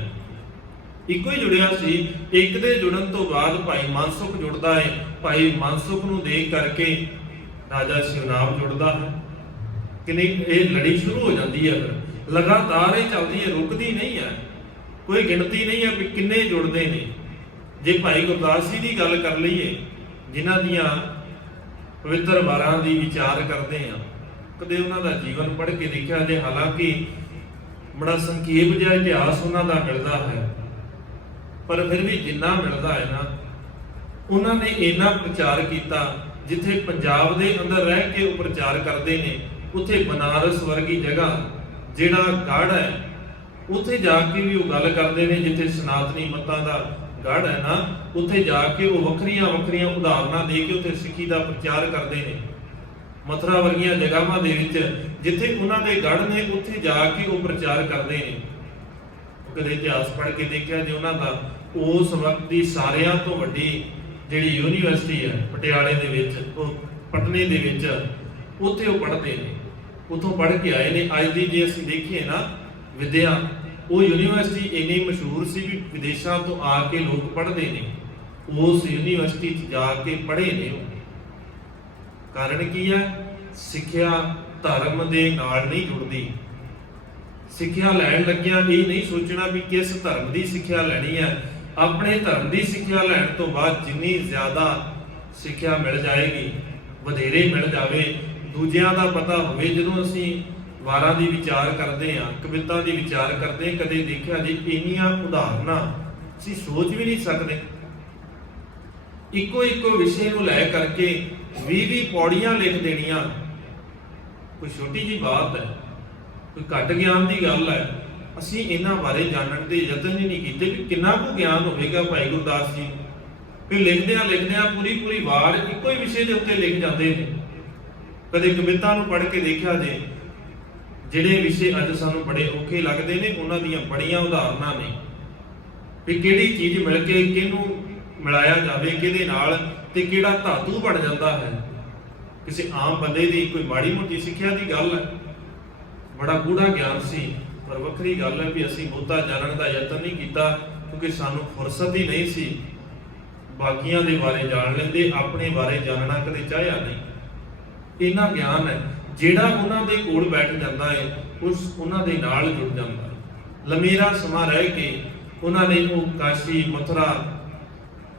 ਇੱਕੋ ਹੀ ਜੁੜਿਆ ਸੀ। ਇੱਕ ਦੇ ਜੁੜਨ ਤੋਂ ਬਾਅਦ ਭਾਈ ਮਨਸੁਖ ਜੁੜਦਾ ਹੈ। ਭਾਈ ਮਨਸੁਖ ਨੂੰ ਦੇਖ ਕਰਕੇ ਰਾਜਾ ਸਿਉਨਾਮ ਜੁੜਦਾ ਹੈ। ਕਿੰਨੀ ਇਹ ਲੜੀ ਸ਼ੁਰੂ ਹੋ ਜਾਂਦੀ ਹੈ, ਫਿਰ ਲਗਾਤਾਰ ਹੀ ਚੱਲਦੀ ਹੈ, ਰੁਕਦੀ ਨਹੀਂ ਹੈ। ਕੋਈ ਗਿਣਤੀ ਨਹੀਂ ਹੈ ਵੀ ਕਿੰਨੇ ਜੁੜਦੇ ਨੇ। ਜੇ ਭਾਈ ਗੁਰਦਾਸ ਜੀ ਦੀ ਗੱਲ ਕਰ ਲਈਏ, ਜਿਨ੍ਹਾਂ ਦੀਆਂ ਪਵਿੱਤਰ ਵਾਰਾਂ ਦੀ ਵਿਚਾਰ ਕਰਦੇ ਆ, ਕਦੇ ਉਹਨਾਂ ਦਾ ਜੀਵਨ ਪੜ੍ਹ ਕੇ ਦੇਖਿਆ ਜੇ, ਹਾਲਾਂਕਿ ਬੜਾ ਸੰਖੇਪ ਜਿਹਾ ਇਤਿਹਾਸ ਉਹਨਾਂ ਦਾ ਮਿਲਦਾ ਹੈ, ਪਰ ਫਿਰ ਵੀ ਜਿੰਨਾ ਮਿਲਦਾ ਹੈ ਨਾ, ਉਹਨਾਂ ਨੇ ਇੰਨਾ ਪ੍ਰਚਾਰ ਕੀਤਾ। ਜਿੱਥੇ ਪੰਜਾਬ ਦੇ ਅੰਦਰ ਰਹਿ ਕੇ ਉਹ ਪ੍ਰਚਾਰ ਕਰਦੇ ਨੇ, ਉੱਥੇ ਬਨਾਰਸ ਵਰਗੀ ਜਗ੍ਹਾ ਜਿਹੜਾ ਗੜ੍ਹ ਹੈ, ਉੱਥੇ ਜਾ ਕੇ ਵੀ ਉਹ ਗੱਲ ਕਰਦੇ ਨੇ। ਜਿੱਥੇ ਸਨਾਤਨੀ ਮਤਾਂ ਦਾ ਗੜ੍ਹ ਹੈ ਨਾ, ਉੱਥੇ ਜਾ ਕੇ ਉਹ ਵੱਖਰੀਆਂ ਉਦਾਹਰਨਾਂ ਦੇ ਕੇ ਉੱਥੇ ਸਿੱਖੀ ਦਾ ਪ੍ਰਚਾਰ ਕਰਦੇ ਨੇ। ਮਥੁਰਾ ਵਰਗੀਆਂ ਜਗ੍ਹਾਵਾਂ ਦੇ ਵਿੱਚ ਜਿੱਥੇ ਉਹਨਾਂ ਦੇ ਗੜ੍ਹ ਨੇ, ਉੱਥੇ ਜਾ ਕੇ ਉਹ ਪ੍ਰਚਾਰ ਕਰਦੇ ਨੇ। ਕਦੇ ਇਤਿਹਾਸ ਪੜ੍ਹ ਕੇ ਦੇਖਿਆ ਜੇ ਉਹਨਾਂ ਦਾ, ਉਸ ਵਕਤ ਦੀ ਸਾਰਿਆਂ ਤੋਂ ਵੱਡੀ ਜਿਹੜੀ ਯੂਨੀਵਰਸਿਟੀ ਹੈ ਪਟਿਆਲੇ ਦੇ ਵਿੱਚ, ਉਹ ਪਟਨੇ ਦੇ ਵਿੱਚ, ਉੱਥੇ ਉਹ ਪੜ੍ਹਦੇ ਨੇ। ਉੱਥੋਂ ਪੜ੍ਹ ਕੇ ਆਏ ਨੇ। ਅੱਜ ਦੀ ਜੇ ਅਸੀਂ ਦੇਖੀਏ ਨਾ ਵਿਦਿਆ, ਉਹ ਯੂਨੀਵਰਸਿਟੀ ਇੰਨੀ ਮਸ਼ਹੂਰ ਸੀ ਵੀ ਵਿਦੇਸ਼ਾਂ ਤੋਂ ਆ ਕੇ ਲੋਕ ਪੜ੍ਹਦੇ ਨੇ, ਉਸ ਯੂਨੀਵਰਸਿਟੀ 'ਚ ਜਾ ਕੇ ਪੜ੍ਹੇ ਨੇ ਉਹ। ਕਾਰਨ ਕੀ ਹੈ? ਸਿੱਖਿਆ ਧਰਮ ਦੇ ਨਾਲ ਨਹੀਂ ਜੁੜਦੀ। ਸਿੱਖਿਆ ਲੈਣ ਲੱਗਿਆ ਇਹ ਨਹੀਂ ਸੋਚਣਾ ਵੀ ਕਿਸ ਧਰਮ ਦੀ ਸਿੱਖਿਆ ਲੈਣੀ ਹੈ। ਆਪਣੇ ਧਰਮ ਦੀ ਸਿੱਖਿਆ ਲੈਣ ਤੋਂ ਬਾਅਦ ਜਿੰਨੀ ਜ਼ਿਆਦਾ ਸਿੱਖਿਆ ਮਿਲ ਜਾਏਗੀ, ਵਧੇਰੇ ਮਿਲ ਜਾਵੇ, ਦੂਜਿਆਂ ਦਾ ਪਤਾ ਹੋਵੇ। ਜਦੋਂ ਅਸੀਂ ਵਾਰਾਂ ਦੀ ਵਿਚਾਰ ਕਰਦੇ ਹਾਂ, ਕਵਿਤਾ ਦੀ ਵਿਚਾਰ ਕਰਦੇ ਹਾਂ, ਕਦੇ ਦੇਖਿਆ ਜੇ ਇੰਨੀਆਂ ਉਦਾਹਰਨਾਂ ਅਸੀਂ ਸੋਚ ਵੀ ਨਹੀਂ ਸਕਦੇ। ਇੱਕੋ ਵਿਸ਼ੇ ਨੂੰ ਲੈ ਕਰਕੇ 20 ਪੌੜੀਆਂ ਲਿਖ ਦੇਣੀਆਂ ਕੋਈ ਛੋਟੀ ਜੀ ਬਾਤ ਹੈ, ਕੋਈ ਘੱਟ ਗਿਆਨ ਦੀ ਗੱਲ ਹੈ। ਅਸੀਂ ਇਹਨਾਂ ਬਾਰੇ ਜਾਣਨ ਦੇ ਯਤਨ ਹੀ ਨਹੀਂ ਕੀਤੇ ਵੀ ਕਿੰਨਾ ਕੁ ਗਿਆਨ ਹੋਵੇਗਾ ਭਾਈ ਗੁਰਦਾਸ ਜੀ। ਵੀ ਲਿਖਦਿਆਂ ਪੂਰੀ ਵਾਰ ਇੱਕੋ ਹੀ ਵਿਸ਼ੇ ਦੇ ਉੱਤੇ ਲਿਖ ਜਾਂਦੇ ਨੇ। ਕਦੇ ਕਵਿਤਾ ਨੂੰ ਪੜ੍ਹ ਕੇ ਦੇਖਿਆ ਜੇ, ਜਿਹੜੇ ਵਿਸ਼ੇ ਅੱਜ ਸਾਨੂੰ ਬੜੇ ਔਖੇ ਲੱਗਦੇ ਨੇ ਉਹਨਾਂ ਦੀਆਂ ਬੜੀਆਂ ਉਦਾਹਰਨਾਂ ਨੇ ਵੀ ਕਿਹੜੀ ਚੀਜ਼ ਮਿਲ ਕੇ ਕਿਹਨੂੰ ਮਿਲਾਇਆ ਜਾਵੇ, ਕਿਹਦੇ ਨਾਲ, ਤੇ ਕਿਹੜਾ ਧਾਤੂ ਬਣ ਜਾਂਦਾ ਹੈ। ਕਿਸੇ ਆਮ ਬੰਦੇ ਦੀ ਕੋਈ ਮਾੜੀ ਮੋਟੀ ਸਿੱਖਿਆ ਦੀ ਗੱਲ ਹੈ, ਬੜਾ ਗੂੜਾ ਗਿਆਨ ਸੀ, ਪਰ ਵੱਖਰੀ ਗੱਲ ਹੈ ਵੀ ਅਸੀਂ ਬਹੁਤਾ ਜਾਣਨ ਦਾ ਯਤਨ ਨਹੀਂ ਕੀਤਾ ਕਿਉਂਕਿ ਸਾਨੂੰ ਫੁਰਸਤ ਹੀ ਨਹੀਂ ਸੀ। ਬਾਕੀਆਂ ਦੇ ਬਾਰੇ ਜਾਣ ਲੈਂਦੇ, ਆਪਣੇ ਬਾਰੇ ਜਾਣਨਾ ਕਦੇ ਚਾਹਿਆ ਨਹੀਂ। ਇੰਨਾ ਗਿਆਨ ਹੈ ਜਿਹੜਾ ਉਹਨਾਂ ਦੇ ਕੋਲ ਬੈਠ ਜਾਂਦਾ ਹੈ, ਉਹਨਾਂ ਦੇ ਨਾਲ ਜੁੜ ਜਾਂਦਾ ਹੈ। ਲੰਮੇਰਾ ਸਮਾਂ ਰਹਿ ਕੇ ਉਹਨਾਂ ਨੇ ਉਹ ਕਾਸ਼ੀ, ਮਥੁਰਾ,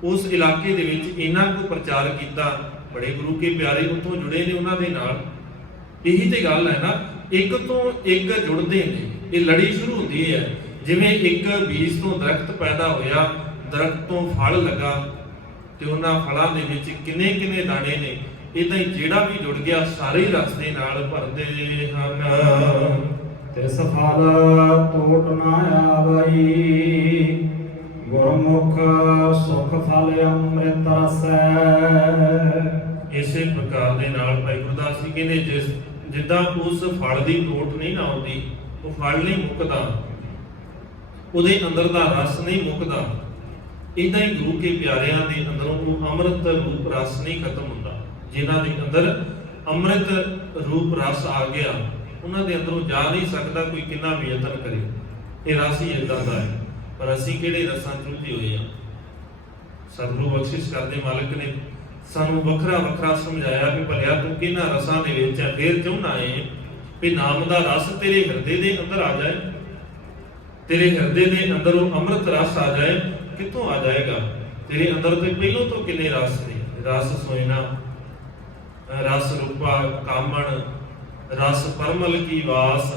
ਉਸ ਇਲਾਕੇ ਦੇ ਵਿੱਚ ਇੰਨਾ ਕੁ ਪ੍ਰਚਾਰ ਕੀਤਾ। ਬੜੇ ਗੁਰੂ ਕੇ ਪਿਆਰੇ ਉੱਥੋਂ ਜੁੜੇ ਨੇ ਉਹਨਾਂ ਦੇ ਨਾਲ। ਇਹੀ ਤੇ ਗੱਲ ਹੈ ਨਾ, ਇੱਕ ਤੋਂ ਇੱਕ ਜੁੜਦੇ ਨੇ। ਇਹ ਲੜੀ ਸ਼ੁਰੂ ਹੁੰਦੀ ਹੈ, ਜਿਵੇਂ ਇੱਕ ਬੀਜ ਤੋਂ ਦਰਖਤ ਪੈਦਾ ਹੋਇਆ, ਦਰਖਤ ਤੋਂ ਫਲ ਲੱਗਾ ਤੇ ਉਹਨਾਂ ਫਲਾਂ ਦੇ ਵਿੱਚ ਕਿੰਨੇ ਦਾਣੇ ਨੇ। ਇਦਾਂ ਹੀ ਜਿਹੜਾ ਵੀ ਜੁੜ ਗਿਆ ਸਾਰੇ ਰਸ ਦੇ ਨਾਲ ਭਰਦੇ ਹਨ। ਤਿਸ ਫਲ ਟੋਟ ਨਾ ਆਵਈ, ਗੁਰਮੁਖ ਸੁਖ ਫਲ ਅੰਮ੍ਰਿਤ ਰਸੈ। ਇਸੇ ਪ੍ਰਕਾਰ ਦੇ ਨਾਲ ਭਾਈ ਗੁਰਦਾਸ ਜੀ ਕਹਿੰਦੇ ਜਿੱਦਾਂ ਉਸ ਫਲ ਦੀ ਟੋਟ ਨਹੀਂ ਨਾ ਆਉਂਦੀ, ਉਹ ਫਲ ਨਹੀਂ ਮੁੱਕਦਾ, ਉਹਦੇ ਅੰਦਰ ਦਾ ਰਸ ਨਹੀਂ ਮੁੱਕਦਾ, ਇਦਾਂ ਹੀ ਗੁਰੂ ਕੇ ਪਿਆਰਿਆਂ ਦੇ ਅੰਦਰੋਂ ਉਹ ਅੰਮ੍ਰਿਤ ਰੂਪ ਰਸ ਨਹੀਂ ਖਤਮ ਹੁੰਦਾ। ਜਿਨ੍ਹਾਂ ਦੇ ਅੰਦਰ ਅੰਮ੍ਰਿਤ ਰੂਪ ਰਸ ਆ ਗਿਆ, ਉਹਨਾਂ ਦੇ ਅੰਦਰੋਂ ਜਾ ਨਹੀਂ ਸਕਦਾ ਕੋਈ ਕਿੰਨਾ ਵੀ ਯਤਨ ਕਰੇ। ਇਹ ਰਸ ਹੀ ਇਦਾਂ ਦਾ ਹੈ। ਪਰ ਅਸੀਂ ਕਿਹੜੇ ਰਸਾਂ ਚ ਰੁੱਝੇ ਹੋਏ ਹਾਂ? ਸਤਿਗੁਰੂ ਬਖਸ਼ਿਸ਼ ਕਰਦੇ ਮਾਲਕ ਨੇ ਸਾਨੂੰ ਵੱਖਰਾ ਸਮਝਾਇਆ ਕਿ ਭਲਿਆ ਤੂੰ ਕਿਹਨਾਂ ਰਸਾਂ ਦੇ ਵਿੱਚ ਹੈ। ਫੇਰ ਚਾਹੁੰਦਾ ਏ ਵੀ ਨਾਮ ਦਾ ਰਸ ਤੇਰੇ ਹਿਰਦੇ ਦੇ ਅੰਦਰ ਆ ਜਾਏ, ਤੇਰੇ ਹਿਰਦੇ ਦੇ ਅੰਦਰ ਉਹ ਅੰਮ੍ਰਿਤ ਰਸ ਆ ਜਾਏ। ਕਿੱਥੋਂ ਆ ਜਾਏਗਾ? ਤੇਰੇ ਅੰਦਰ ਤੇ ਪਹਿਲੋਂ ਤੋਂ ਕਿੰਨੇ ਰਸ ਨੇ। ਰਸ ਸੋਇਨਾ, ਰਸ ਰੂਪਾ ਕਾਮਣ, ਰਸ ਪਰਮਲ ਕੀ ਵਾਸ,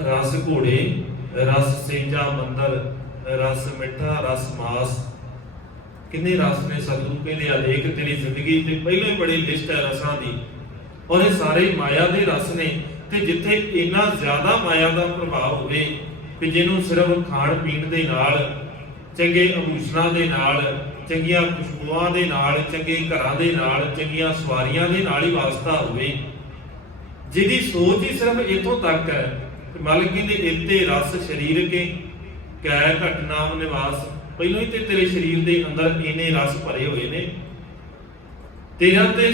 ਰਸ ਘੋੜੇ, ਰਸ ਸੇਜਾ ਮੰਦਰ, ਰਸ ਮਿੱਠਾ, ਰਸ ਮਾਸ। ਕਿੰਨੇ ਰਸ ਨੇ। ਸਤਿਗੁਰੂ ਕਹਿੰਦੇ ਆ ਦੇਖ ਤੇਰੀ ਜ਼ਿੰਦਗੀ ਤੇ ਪਹਿਲਾਂ ਹੀ ਬੜੀ ਲਿਸਟ ਹੈ ਰਸਾਂ ਦੀ, ਔਰ ਇਹ ਸਾਰੇ ਮਾਇਆ ਦੇ ਰਸ ਨੇ। ਤੇ ਜਿੱਥੇ ਇੰਨਾ ਜ਼ਿਆਦਾ ਮਾਇਆ ਦਾ ਪ੍ਰਭਾਵ ਹੋਵੇ ਕਿ ਜਿਹਨੂੰ ਸਿਰਫ ਖਾਣ ਪੀਣ ਦੇ ਨਾਲ, ਚੰਗੇ ਆਭੂਸ਼ਣਾਂ ਦੇ ਨਾਲ, ਚੰਗੀਆਂ ਖੁਸ਼ਬੂਆਂ ਦੇ ਨਾਲ, ਚੰਗੇ ਘਰਾਂ ਦੇ ਨਾਲ, ਚੰਗੀਆਂ ਸਵਾਰੀਆਂ ਦੇ ਨਾਲ ਹੀ ਵਾਸਤਾ ਹੋਵੇ, ਜਿਹਦੀ ਸੋਚ ਹੀ ਸਿਰਫ ਇੱਥੋਂ ਤੱਕ ਹੈ। ਮਾਲਕ ਕਹਿੰਦੇ ਇੱਥੇ ਰਸ ਸਰੀਰ ਕੇ ਕੈ ਘਟ ਨਾਮ ਨਿਵਾਸ। ਪਹਿਲਾਂ ਹੀ ਤੇ ਤੇਰੇ ਸਰੀਰ ਦੇ ਅੰਦਰ ਇੰਨੇ ਰਸ ਭਰੇ ਹੋਏ ਨੇ। ਤੇਰਾ ਤੇ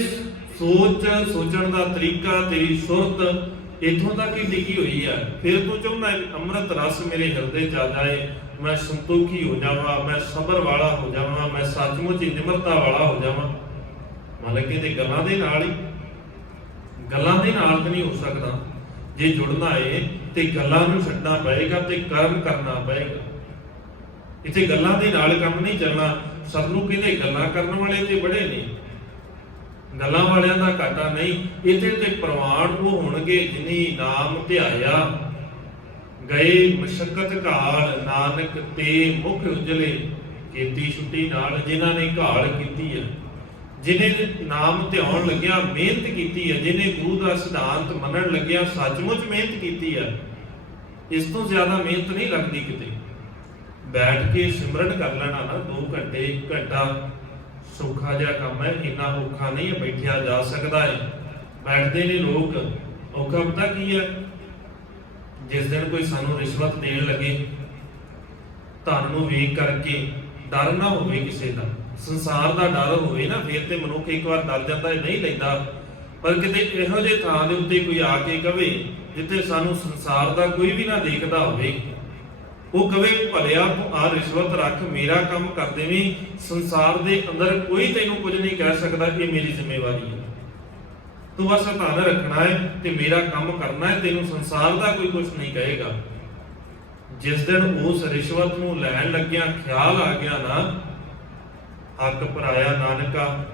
ਸੋਚਣ ਦਾ ਤਰੀਕਾ, ਤੇਰੀ ਸੁਰਤ ਇੱਥੋਂ ਤੱਕ ਹੀ ਡਿੱਗੀ ਹੋਈ ਹੈ। ਫਿਰ ਤੂੰ ਚਾਹੁੰਦਾ ਅੰਮ੍ਰਿਤ ਰਸ ਮੇਰੇ ਹਿਰਦੇ ਚ ਆ ਜਾਏ, ਮੈਂ ਸੰਤੋਖੀ ਹੋ ਜਾਵਾਂ, ਮੈਂ ਸਬਰ ਵਾਲਾ ਹੋ ਜਾਵਾਂ, ਮੈਂ ਸੱਚਮੁੱਚ ਹੀ ਨਿਮਰਤਾ ਵਾਲਾ ਹੋ ਜਾਵਾਂ। ਮਾਲਕ ਕਹਿੰਦੇ ਗੱਲਾਂ ਦੇ ਨਾਲ ਹੀ, ਗੱਲਾਂ ਦੇ ਨਾਲ ਤਾਂ ਨਹੀਂ ਹੋ ਸਕਦਾ। ਜੇ ਜੁੜਨਾ ਏ ਤੇ ਗੱਲਾਂ ਨੂੰ ਛੱਡਣਾ ਪਏਗਾ ਤੇ ਕਰਮ ਕਰਨਾ ਪਏਗਾ। ਇੱਥੇ ਗੱਲਾਂ ਦੇ ਨਾਲ ਕੰਮ ਨਹੀਂ ਚੱਲਣਾ। ਸਤਿਗੁਰੂ ਕਹਿੰਦੇ ਗੱਲਾਂ ਕਰਨ ਵਾਲੇ ਤੇ ਬੜੇ ਨੇ, ਗੱਲਾਂ ਵਾਲਿਆਂ ਦਾ ਘਾਟਾ ਨਹੀਂ। ਇੱਥੇ ਤੇ ਪ੍ਰਵਾਨ ਉਹ ਹੋਣਗੇ ਜਿਨੀ ਨਾਮ ਧਿਆਇਆ, ਗਏ ਮਸ਼ਕਤ ਘਾਲ, ਨਾਨਕ ਤੇ ਮੁਖ ਉਜਲੇ, ਕੀਤੀ ਛੁੱਟੀ ਨਾਲ। ਜਿਨ੍ਹਾਂ ਨੇ ਘਾਲ ਕੀਤੀ ਹੈ, ਜਿਹਨੇ ਨਾਮ ਧਿਆਉਣ ਲੱਗਿਆ ਮਿਹਨਤ ਕੀਤੀ ਹੈ, ਜਿਹਨੇ ਗੁਰੂ ਦਾ ਸਿਧਾਂਤ ਮੰਨਣ ਲੱਗਿਆ ਸੱਚਮੁੱਚ ਮਿਹਨਤ ਕੀਤੀ ਹੈ। ਇਸ ਤੋਂ ਜ਼ਿਆਦਾ ਮਿਹਨਤ ਨਹੀਂ ਲੱਗਦੀ ਕਿਤੇ। ਬੈਠ ਕੇ ਸਿਮਰਨ ਕਰ ਲੈਣਾ ਨਾ 2 ਘੰਟੇ 1 ਘੰਟਾ, ਸੌਖਾ ਜਿਹਾ ਕੰਮ ਹੈ। ਇੰਨਾ ਔਖਾ ਨਹੀਂ ਹੈ, ਬੈਠਿਆ ਜਾ ਸਕਦਾ ਹੈ। ਬੈਠਦੇ ਨੇ ਲੋਕ। ਔਖਾ ਪਤਾ ਕੀ ਹੈ? ਜਿਸ ਦਿਨ ਕੋਈ ਸਾਨੂੰ ਰਿਸ਼ਵਤ ਦੇਣ ਲੱਗੇ, ਧਨ ਨੂੰ ਵੇਖ ਕਰਕੇ ਡਰ ਨਾ ਹੋਵੇ ਕਿਸੇ ਦਾ, ਸੰਸਾਰ ਦਾ ਡਰ ਹੋਵੇ ਨਾ, ਫਿਰ ਤੇ ਮਨੁੱਖ ਇੱਕ ਵਾਰ ਡਰ ਜਾਂਦਾ, ਨਹੀਂ ਲੈਂਦਾ। ਪਰ ਕਿਤੇ ਇਹੋ ਜਿਹੇ ਥਾਂ ਦੇ ਉੱਤੇ ਕੋਈ ਆ ਕੇ ਕਵੇ ਜਿੱਥੇ ਸਾਨੂੰ ਸੰਸਾਰ ਦਾ ਕੋਈ ਵੀ ਨਾ ਦੇਖਦਾ ਹੋਵੇ, ਉਹ ਕਵੇ ਭਲਿਆ ਤੂੰ ਆ ਰਿਸ਼ਵਤ ਰੱਖ, ਮੇਰਾ ਕੰਮ ਕਰ ਦੇਵੀਂ, ਸੰਸਾਰ ਦੇ ਅੰਦਰ ਕੋਈ ਤੈਨੂੰ ਕੁਝ ਨਹੀਂ ਕਹਿ ਸਕਦਾ, ਇਹ ਮੇਰੀ ਜ਼ਿੰਮੇਵਾਰੀ ਹੈ। ਤੂੰ ਬਸ ਧਨ ਰੱਖਣਾ ਹੈ ਤੇ ਮੇਰਾ ਕੰਮ ਕਰਨਾ ਹੈ, ਤੈਨੂੰ ਸੰਸਾਰ ਦਾ ਕੋਈ ਕੁਝ ਨਹੀਂ ਕਹੇਗਾ। ਜਿਸ ਦਿਨ ਉਸ ਰਿਸ਼ਵਤ ਨੂੰ ਲੈਣ ਲੱਗਿਆ ਖਿਆਲ ਆ ਗਿਆ ਨਾ, ਹੱਕ ਪਰਾਇਆ ਨਾਨਕਾ,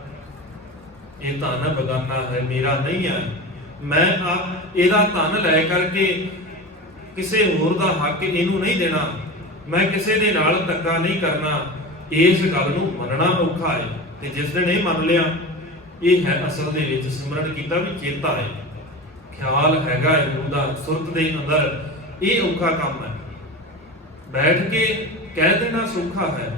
ਇਹ ਧਨ ਬਗਾਨਾ ਹੈ, ਮੇਰਾ ਨਹੀਂ ਹੈ, ਮੈਂ ਇਹਦਾ ਧਨ ਲੈ ਕਰਕੇ ਕਿਸੇ ਹੋਰ ਦਾ ਹੱਕ ਇਹਨੂੰ ਨਹੀਂ ਦੇਣਾ, ਮੈਂ ਕਿਸੇ ਦੇ ਨਾਲ ਧੱਕਾ ਨਹੀਂ ਕਰਨਾ। ਇਸ ਗੱਲ ਨੂੰ ਮੰਨਣਾ ਔਖਾ ਹੈ, ਤੇ ਜਿਸ ਦਿਨ ਇਹ ਮੰਨ ਲਿਆ, ਇਹ ਹੈ ਅਸਲ ਦੇ ਵਿੱਚ ਸਿਮਰਨ ਕੀਤਾ ਵੀ ਚੇਤਾ ਹੈ, ਖਿਆਲ ਹੈਗਾ ਹੈ ਗੁਰੂ ਦਾ ਸੁਰਤ ਦੇ ਅੰਦਰ। ਇਹ ਔਖਾ ਕੰਮ ਹੈ, ਬੈਠ ਕੇ ਕਹਿ ਦੇਣਾ ਸੌਖਾ ਹੈ,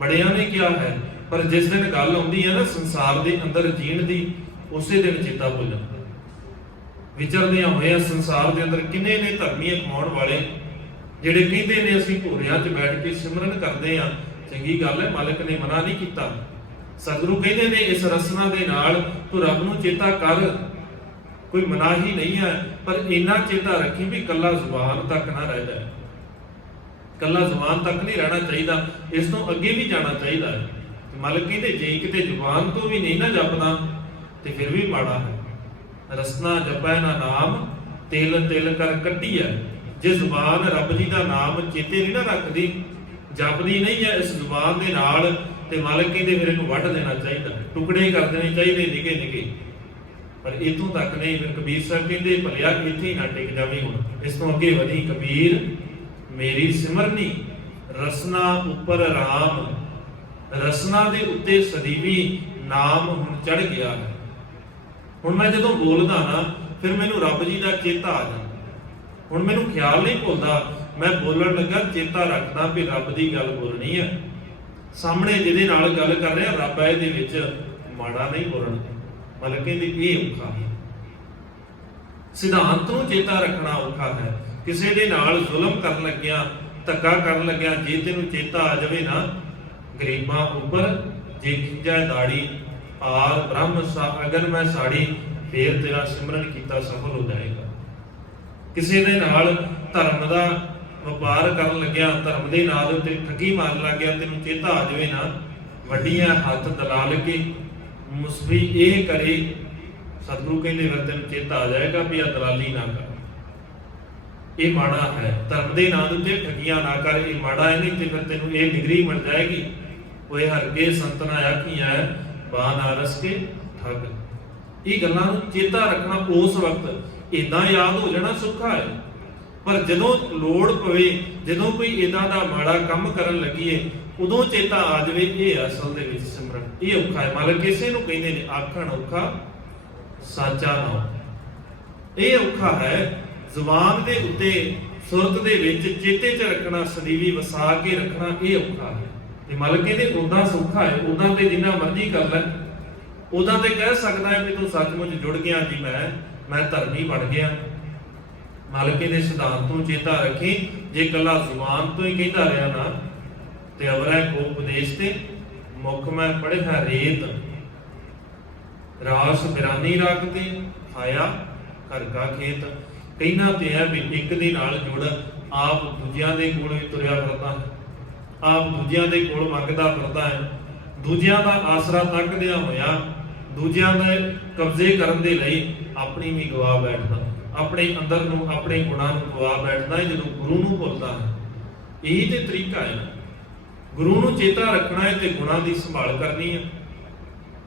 ਬੜਿਆਂ ਨੇ ਕਿਹਾ ਹੈ, ਪਰ ਜਿਸ ਦਿਨ ਗੱਲ ਆਉਂਦੀ ਹੈ ਨਾ ਸੰਸਾਰ ਦੇ ਅੰਦਰ ਜੀਣ ਦੀ, ਉਸੇ ਦਿਨ ਚੇਤਾ ਭੁੱਲ ਜਾਂਦਾ। ਵਿਚਰਦਿਆਂ ਹੋਇਆ ਸੰਸਾਰ ਦੇ ਅੰਦਰ ਕਿੰਨੇ ਨੇ ਧਰਮੀ ਕਮਾਉਣ ਵਾਲੇ, ਜਿਹੜੇ ਕਹਿੰਦੇ ਨੇ ਅਸੀਂ ਭੋਰਿਆਂ 'ਚ ਬੈਠ ਕੇ ਸਿਮਰਨ ਕਰਦੇ ਹਾਂ, ਚੰਗੀ ਗੱਲ ਹੈ, ਮਾਲਕ ਨੇ ਮਨਾ ਨਹੀਂ ਕੀਤਾ। ਸਤਿਗੁਰੂ ਕਹਿੰਦੇ ਨੇ ਇਸ ਰਸਨਾ ਦੇ ਨਾਲ ਤੂੰ ਰੱਬ ਨੂੰ ਚੇਤਾ ਕਰ, ਕੋਈ ਮਨਾਹੀ ਨਹੀਂ ਹੈ, ਪਰ ਇੰਨਾ ਚੇਤਾ ਰੱਖੀ ਵੀ ਕੱਲਾ ਜ਼ੁਬਾਨ ਤੱਕ ਨਾ ਰਹਿ ਜਾਏ, ਕੱਲਾ ਜ਼ੁਬਾਨ ਤੱਕ ਨਹੀਂ ਰਹਿਣਾ ਚਾਹੀਦਾ, ਇਸ ਤੋਂ ਅੱਗੇ ਵੀ ਜਾਣਾ ਚਾਹੀਦਾ ਹੈ। ਮਾਲਕ ਕਹਿੰਦੇ ਜੇ ਕਿਤੇ ਜ਼ੁਬਾਨ ਤੋਂ ਵੀ ਨਹੀਂ ਨਾ ਜਪਦਾ ਤੇ ਫਿਰ ਵੀ ਮਾੜਾ ਹੈ। ਰਸਨਾ ਜਪੈ ਨਾ ਨਾਮ, ਤਿਲ ਤਿਲ ਕਰ ਕੱਢੀ ਹੈ। ਜੇ ਜ਼ੁਬਾਨ ਰੱਬ ਜੀ ਦਾ ਨਾਮ ਚੇਤੇ ਨਹੀਂ ਨਾ ਰੱਖਦੀ, ਜਪਦੀ ਨਹੀਂ ਹੈ ਇਸ ਜ਼ੁਬਾਨ ਦੇ ਨਾਲ, ਤੇ ਮਾਲਕ ਕਹਿੰਦੇ ਫਿਰ ਇਹਨੂੰ ਵੱਢ ਦੇਣਾ ਚਾਹੀਦਾ, ਟੁਕੜੇ ਕਰ ਦੇਣੇ ਚਾਹੀਦੇ ਨਿੱਕੇ ਨਿੱਕੇ। ਪਰ ਇਥੋਂ ਤੱਕ ਨਹੀਂ, ਫਿਰ ਕਬੀਰ ਸਾਹਿਬ ਕਹਿੰਦੇ ਭਲਿਆ ਇੱਥੇ ਹੀ ਨਾ ਟਿਕ ਜਾਵੇ, ਹੁਣ ਇਸ ਤੋਂ ਅੱਗੇ ਵਧੀ ਕਬੀਰ ਮੇਰੀ ਸਿਮਰਨੀ, ਰਸਨਾ ਉੱਪਰ ਰਾਮ, ਰਸਨਾ ਦੇ ਉੱਤੇ ਸਦੀਵੀ ਨਾਮ ਹੁਣ ਚੜ ਗਿਆ ਹੈ। ਹੁਣ ਮੈਂ ਜਦੋਂ ਬੋਲਦਾ ਨਾ, ਫਿਰ ਮੈਨੂੰ ਰੱਬ ਜੀ ਦਾ ਚੇਤਾ ਆ ਜਾਂਦਾ, ਹੁਣ ਮੈਨੂੰ ਖਿਆਲ ਨਹੀਂ ਭੁੱਲਦਾ, ਮੈਂ ਬੋਲਣ ਲੱਗਾ ਚੇਤਾ ਰੱਖਦਾ ਵੀ ਰੱਬ ਦੀ ਗੱਲ ਬੋਲਣੀ ਹੈ, ਸਾਹਮਣੇ ਜਿਹਦੇ ਨਾਲ ਗੱਲ ਕਰ ਰਿਹਾ ਰੱਬ ਹੈ, ਇਹਦੇ ਵਿੱਚ ਮਾੜਾ ਨਹੀਂ ਬੋਲਣਾ। ਮਤਲਬ ਕਹਿੰਦੇ ਇਹ ਔਖਾ ਹੈ, ਸਿਧਾਂਤ ਨੂੰ ਚੇਤਾ ਰੱਖਣਾ ਔਖਾ ਹੈ। ਕਿਸੇ ਦੇ ਨਾਲ ਜ਼ੁਲਮ ਕਰਨ ਲੱਗਿਆ, ਧੱਕਾ ਕਰਨ ਲੱਗਿਆ, ਜੇ ਤੈਨੂੰ ਚੇਤਾ ਆ ਜਾਵੇ ਨਾ, ਗਰੀਬਾਂ ਉੱਪਰ ਜੇ ਖਿੰਜਾ ਦਾੜੀ, ਆਰ ਬ੍ਰਹਮ ਅਗਨ ਮੈਂ ਸਾੜੀ, ਫੇਰ ਤੇਰਾ ਸਿਮਰਨ ਕੀਤਾ ਸਫਲ ਹੋ ਜਾਏਗਾ। ਕਿਸੇ ਦੇ ਨਾਲ ਧਰਮ ਦਾ ਵਪਾਰ ਕਰਨ ਲੱਗਿਆ, ਧਰਮ ਦੇ ਨਾਲ ਉੱਤੇ ਠੱਗੀ ਮਾਰਨ ਲੱਗ ਗਿਆ, ਤੈਨੂੰ ਚੇਤਾ ਆ ਜਾਵੇ ਨਾ, ਵੱਡੀਆਂ ਹੱਥ ਦਲਾਲ ਕੇ ਮੁਸਫੀ ਇਹ ਕਰੇ, ਸਤਿਗੁਰੂ ਕਹਿੰਦੇ ਫਿਰ ਤੈਨੂੰ ਚੇਤਾ ਆ ਜਾਏਗਾ ਵੀ ਆ ਦਲਾਲੀ ਨਾ ਕਰ, ਇਹ ਮਾੜਾ ਹੈ। ਧਰਮ ਦੇ ਨਾਂ ਉੱਤੇ ਠੱਗੀਆਂ ਨਾ ਕਰ, ਇਹ ਮਾੜਾ ਹੈ, ਨਹੀਂ ਤੇ ਫਿਰ ਤੈਨੂੰ ਇਹ ਡਿਗਰੀ ਮਿਲ ਜਾਏਗੀ, ਓਏ ਹਰ ਕੇ ਸੰਤਨਾ ਆਖੀਆਂ ਬਾਨ ਆਰਸ ਕੇ ਠੱਗ। ਇਹ ਗੱਲਾਂ ਨੂੰ ਚੇਤਾ ਰੱਖਣਾ ਉਸ ਵਕਤ ਇਦਾਂ ਯਾਦ ਹੋ ਜਾਣਾ ਸੌਖਾ ਹੈ, ਪਰ ਜਦੋਂ ਲੋੜ ਪਵੇ, ਜਦੋਂ ਕੋਈ ਇਦਾਂ ਦਾ ਮਾੜਾ ਕੰਮ ਕਰਨ ਲੱਗੀਏ, ਉਦੋਂ ਚੇਤਾ ਆ ਜਾਵੇ, ਇਹ ਅਸਲ ਦੇ ਵਿੱਚ ਸਿਮਰਨ, ਇਹ ਔਖਾ ਹੈ। ਮਾਲਕ ਕਿਸੇ ਨੂੰ ਕਹਿੰਦੇ ਨੇ ਆਖਣ ਔਖਾ ਸਾਚਾ ਨਾਮ, ਇਹ ਔਖਾ ਹੈ। ਜ਼ੁਬਾਨ ਦੇ ਉੱਤੇ ਸੁਰਤ ਦੇ ਵਿੱਚ ਚੇਤੇ 'ਚ ਰੱਖਣਾ, ਸਦੀਵੀ ਵਸਾ ਕੇ ਰੱਖਣਾ, ਇਹ ਔਖਾ ਹੈ। ਤੇ ਮਾਲਕ ਕਹਿੰਦੇ ਉਦਾਂ ਸੌਖਾ ਹੈ, ਉਦਾਂ ਤੇ ਜਿੰਨਾ ਮਰਜ਼ੀ ਕਰ ਲੈ, ਉਦਾਂ ਤੇ ਕਹਿ ਸਕਦਾ ਹੈ ਵੀ ਤੂੰ ਸੱਚਮੁੱਚ ਜੁੜ ਗਿਆ ਜੀ, ਮੈਂ ਧਰਮੀ ਬਣ ਗਿਆ। ਮਾਲਕ ਦੇ ਸਿਧਾਂਤ ਨੂੰ ਚੇਤਾ ਰੱਖੀ, ਜੇ ਕੱਲਾ ਜ਼ੁਬਾਨ ਤੋਂ ਹੀ ਕਹਿੰਦਾ ਰਿਹਾ ਨਾ, ਤੇ ਅਵਰੈ ਕੋ ਉਪਦੇਸ਼ ਤੇ ਮੁਖ ਮੈਂ ਪੜਿਆ ਰੇਤ, ਰਾਸ ਬਿਰਾਨੀ ਰੱਖਦੇ ਆਇਆ ਘਰ ਕਾ ਖੇਤ। ਕਹਿਣਾ ਤੇ ਹੈ ਵੀ ਇੱਕ ਦੇ ਨਾਲ ਜੁੜ, ਆਪ ਦੂਜਿਆਂ ਦੇ ਕੋਲ ਵੀ ਤੁਰਿਆ ਫਿਰਦਾ, ਆਪ ਦੂਜਿਆਂ ਦੇ ਕੋਲ ਮੰਗਦਾ ਫਿਰਦਾ ਹੈ, ਦੂਜਿਆਂ ਦਾ ਆਸਰਾ ਤੱਕਦਿਆਂ ਹੋਇਆ ਦੂਜਿਆਂ ਦੇ ਕਬਜ਼ੇ ਕਰਨ ਦੇ ਲਈ ਆਪਣੀ ਵੀ ਗਵਾ ਬੈਠਦਾ, ਆਪਣੇ ਅੰਦਰ ਨੂੰ, ਆਪਣੇ ਗੁਣਾਂ ਨੂੰ ਗਵਾ ਬੈਠਦਾ ਹੈ ਜਦੋਂ ਗੁਰੂ ਨੂੰ ਭੁੱਲਦਾ ਹੈ। ਇਹੀ ਤੇ ਤਰੀਕਾ ਹੈ, ਗੁਰੂ ਨੂੰ ਚੇਤਾ ਰੱਖਣਾ ਹੈ ਤੇ ਗੁਣਾਂ ਦੀ ਸੰਭਾਲ ਕਰਨੀ ਹੈ।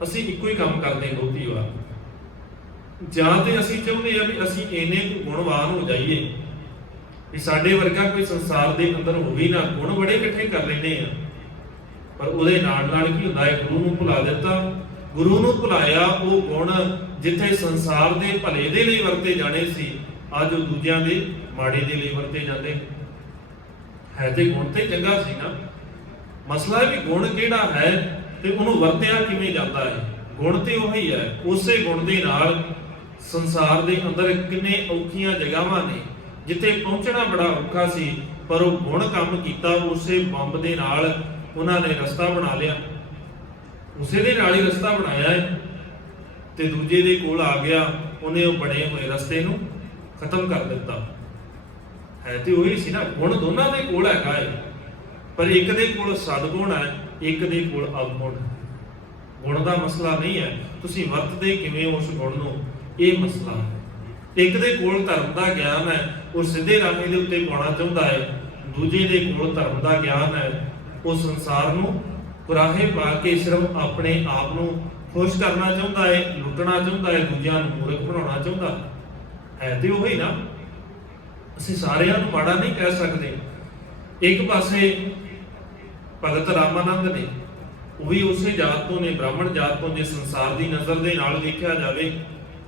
ਅਸੀਂ ਇੱਕੋ ਹੀ ਕੰਮ ਕਰਦੇ ਬਹੁਤੀ ਵਾਰ, ਜਾਂ ਤੇ ਅਸੀਂ ਚਾਹੁੰਦੇ ਆ ਵੀ ਅਸੀਂ ਇੰਨੇ ਕੁ ਗੁਣਵਾਨ ਹੋ ਜਾਈਏ ਵੀ ਸਾਡੇ ਵਰਗਾ ਕੋਈ ਸੰਸਾਰ ਦੇ ਅੰਦਰ ਹੋਵੇ ਨਾ, ਗੁਣ ਬੜੇ ਇਕੱਠੇ ਕਰ ਲੈਂਦੇ ਆ, ਪਰ ਉਹਦੇ ਨਾਲ ਨਾਲ ਕੀ ਹੁੰਦਾ ਹੈ, ਗੁਰੂ ਨੂੰ ਭੁਲਾ ਦਿੱਤਾ। ਗੁਰੂ ਨੂੰ ਭੁਲਾਇਆ, ਉਹ ਗੁਣ ਜਿੱਥੇ ਸੰਸਾਰ ਦੇ ਭਲੇ ਦੇ ਲਈ ਵਰਤੇ ਜਾਣੇ ਸੀ, ਅੱਜ ਉਹ ਦੂਜਿਆਂ ਦੇ ਮਾੜੇ ਦੇ ਲਈ ਵਰਤੇ ਜਾਂਦੇ। ਹੈ ਤੇ ਗੁਣ ਤੇ ਚੰਗਾ ਸੀ ਨਾ, ਮਸਲਾ ਹੈ ਵੀ ਗੁਣ ਕਿਹੜਾ ਹੈ ਤੇ ਉਹਨੂੰ ਵਰਤਿਆ ਕਿਵੇਂ ਜਾਂਦਾ ਹੈ। ਗੁਣ ਤੇ ਉਹੀ ਹੈ, ਉਸੇ ਗੁਣ ਦੇ ਨਾਲ ਸੰਸਾਰ ਦੇ ਅੰਦਰ ਕਿੰਨੇ ਔਖੀਆਂ ਜਗ੍ਹਾਵਾਂ ਨੇ ਜਿੱਥੇ ਪਹੁੰਚਣਾ ਬੜਾ ਔਖਾ ਸੀ, ਪਰ ਉਹ ਗੁਣ ਕੰਮ ਕੀਤਾ, ਉਸੇ ਬੰਬ ਦੇ ਨਾਲ ਉਹਨਾਂ ਨੇ ਰਸਤਾ ਬਣਾ ਲਿਆ, ਉਸੇ ਦੇ ਨਾਲ ਹੀ ਰਸਤਾ ਬਣਾਇਆ ਹੈ ਤੇ ਦੂਜੇ ਦੇ ਕੋਲ ਆ ਗਿਆ, ਉਹਨੇ ਉਹ ਬਣੇ ਹੋਏ ਰਸਤੇ ਨੂੰ ਖਤਮ ਕਰ ਦਿੱਤਾ। ਹੈ ਤੇ ਉਹੀ ਸੀ ਨਾ, ਗੁਣ ਦੋਨਾਂ ਦੇ ਕੋਲ ਹੈਗਾ ਹੈ, ਪਰ ਇੱਕ ਦੇ ਕੋਲ ਸਦਗੁਣ ਹੈ, ਇੱਕ ਦੇ ਕੋਲ ਅਵਗੁਣ ਹੈ। ਗੁਣ ਦਾ ਮਸਲਾ ਨਹੀਂ ਹੈ, ਤੁਸੀਂ ਵਰਤਦੇ ਕਿਵੇਂ ਉਸ ਗੁਣ ਨੂੰ, ਇਹ ਮਸਲਾ ਹੈ। ਇੱਕ ਦੇ ਕੋਲ ਧਰਮ ਦਾ ਗਿਆਨ ਹੈ, ਉਹ ਸਿੱਧੇ ਰਾਹ ਦੇ ਉੱਤੇ ਪਾਉਣਾ ਚਾਹੁੰਦਾ ਹੈ। ਦੂਜੇ ਦੇ ਕੋਲ ਧਰਮ ਦਾ ਗਿਆਨ ਹੈ, ਉਹ ਸੰਸਾਰ ਨੂੰ ਕੁਰਾਹੇ ਪਾ ਕੇ ਸਿਰਫ ਆਪਣੇ ਆਪ ਨੂੰ ਖੁਸ਼ ਕਰਨਾ ਚਾਹੁੰਦਾ ਹੈ, ਲੁੱਟਣਾ ਚਾਹੁੰਦਾ ਹੈ, ਦੂਜਿਆਂ ਨੂੰ ਮੂਰਖ ਬਣਾਉਣਾ ਚਾਹੁੰਦਾ ਹੈ। ਤੇ ਉਹੀ ਨਾ, ਅਸੀਂ ਸਾਰਿਆਂ ਨੂੰ ਮਾੜਾ ਨਹੀਂ ਕਹਿ ਸਕਦੇ। ਇੱਕ ਪਾਸੇ ਭਗਤ ਰਾਮਾਨੰਦ ਨੇ, ਉਹ ਵੀ ਉਸੇ ਜਾਤ ਤੋਂ ਨੇ, ਬ੍ਰਾਹਮਣ ਜਾਤ ਤੋਂ, ਜੇ ਸੰਸਾਰ ਦੀ ਨਜ਼ਰ ਦੇ ਨਾਲ ਦੇਖਿਆ ਜਾਵੇ,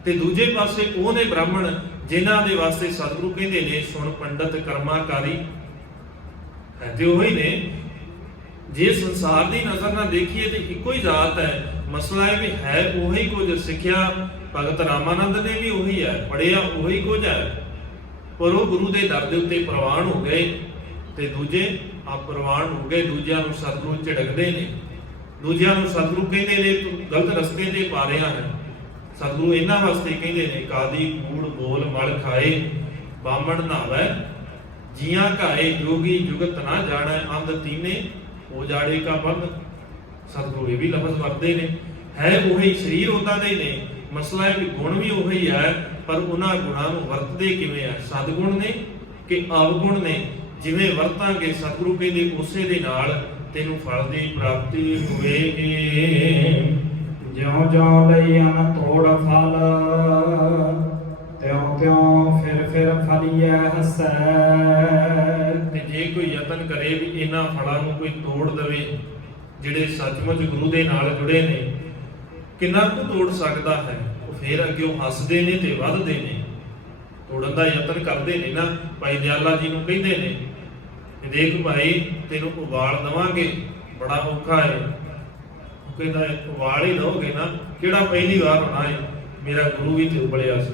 ਤੇ ਦੂਜੇ ਪਾਸੇ ਉਹ ਨੇ ਬ੍ਰਾਹਮਣ ਜਿਨ੍ਹਾਂ ਦੇ ਵਾਸਤੇ ਸਤਿਗੁਰੂ ਕਹਿੰਦੇ ਨੇ ਸੁਣ ਪੰਡਤ ਕਰਮਾਕਾਰੀ। ਹੈ ਤੇ ਉਹੀ ਨੇ। ਜੇ ਸੰਸਾਰ ਦੀ ਨਜ਼ਰ ਨਾਲ ਦੇਖੀਏ ਤੇ ਇੱਕੋ ਹੀ ਜਾਤ ਹੈ। ਮਸਲਾ ਇਹ ਵੀ ਹੈ ਉਹੀ ਕੁਝ, ਸਿੱਖਿਆ ਭਗਤ ਰਾਮਾਨੰਦ ਨੇ ਵੀ ਉਹੀ ਹੈ, ਪੜ੍ਹਿਆ ਉਹੀ ਕੁਝ ਹੈ, ਪਰ ਉਹ ਗੁਰੂ ਦੇ ਦਰ ਦੇ ਉੱਤੇ ਪ੍ਰਵਾਨ ਹੋ ਗਏ ਤੇ ਦੂਜੇ ਅਪਰਵਾਨ ਹੋ ਗਏ। ਦੂਜਿਆਂ ਨੂੰ ਸਤਿਗੁਰੂ ਝਿੜਕਦੇ ਨੇ, ਦੂਜਿਆਂ ਨੂੰ ਸਤਿਗੁਰੂ ਕਹਿੰਦੇ ਨੇ ਤੂੰ ਗਲਤ ਰਸਤੇ ਤੇ ਪਾ ਰਿਹਾ ਹੈ। ਸਤਿਗੁਰੂ ਇਹਨਾਂ ਵਾਸਤੇ ਕਹਿੰਦੇ ਨੇ ਕਾਦੀ ਕੂੜ ਬੋਲ ਮਲ ਖਾਏ, ਬਾਹਮਣ ਨਾਵੈ ਜੀਆਂ ਘਾਏ, ਜੋਗੀ ਜੁਗਤ ਨਾ ਜਾਣੈ, ਅੰਧ ਤੀਨੇ ਹੋ ਜਾੜੇ ਕਾ ਬੰਦ। ਸਤਿਗੁਰੂ ਇਹ ਵੀ ਲਫ਼ਜ਼ ਵਰਤਦੇ ਨੇ। ਹੈ ਉਹੀ, ਸਰੀਰ ਉਹਨਾਂ ਦੇ ਨੇ। ਮਸਲਾ ਹੈ ਵੀ ਗੁਣ ਵੀ ਉਹੀ ਹੈ, ਪਰ ਉਹਨਾਂ ਗੁਣਾਂ ਨੂੰ ਵਰਤਦੇ ਕਿਵੇਂ ਆ, ਸਦਗੁਣ ਨੇ ਕਿ ਅਵਗੁਣ ਨੇ। ਜਿਵੇਂ ਵਰਤਾਂਗੇ ਸਤਿਗੁਰੂ ਕਹਿੰਦੇ ਉਸੇ ਦੇ ਨਾਲ ਤੈਨੂੰ ਫਲ ਦੀ ਪ੍ਰਾਪਤੀ ਹੋਵੇਗੀ। ਜਿਉਂ ਜਿਉਂ ਲਈ ਅਨ ਤੋੜ ਫਲ, ਤਿਉਂ ਤਿਉਂ ਫਿਰ ਫਲੀਐ ਹਸੈ। ਤੇ ਜੇ ਕੋਈ ਯਤਨ ਕਰੇ ਵੀ ਇਹਨਾਂ ਫਲਾਂ ਨੂੰ ਕੋਈ ਤੋੜ ਦੇਵੇ, ਜਿਹੜੇ ਸੱਚਮੁੱਚ ਗੁਰੂ ਦੇ ਨਾਲ ਜੁੜੇ ਨੇ, ਕਿੰਨਾ ਕੁ ਤੋੜ ਸਕਦਾ ਹੈ? ਉਹ ਫਿਰ ਅੱਗੇ ਉਹ ਹੱਸਦੇ ਨੇ ਤੇ ਵੱਧਦੇ ਨੇ, ਤੋੜਨ ਦਾ ਯਤਨ ਕਰਦੇ ਨੇ ਨਾ। ਭਾਈ ਦਿਆਲਾ ਜੀ ਨੂੰ ਕਹਿੰਦੇ ਨੇ ਕਿ ਦੇਖ ਭਾਈ ਤੈਨੂੰ ਉਬਾਲ ਦਵਾਂਗੇ, ਬੜਾ ਔਖਾ ਹੈ। ਉਹ ਕਹਿੰਦਾ ਉਬਾਲ ਹੀ ਦਓਗੇ ਨਾ, ਕਿਹੜਾ ਪਹਿਲੀ ਵਾਰ ਹੋਣਾ ਹੈ, ਮੇਰਾ ਗੁਰੂ ਵੀ ਤੇ ਉਬਲਿਆ ਸੀ,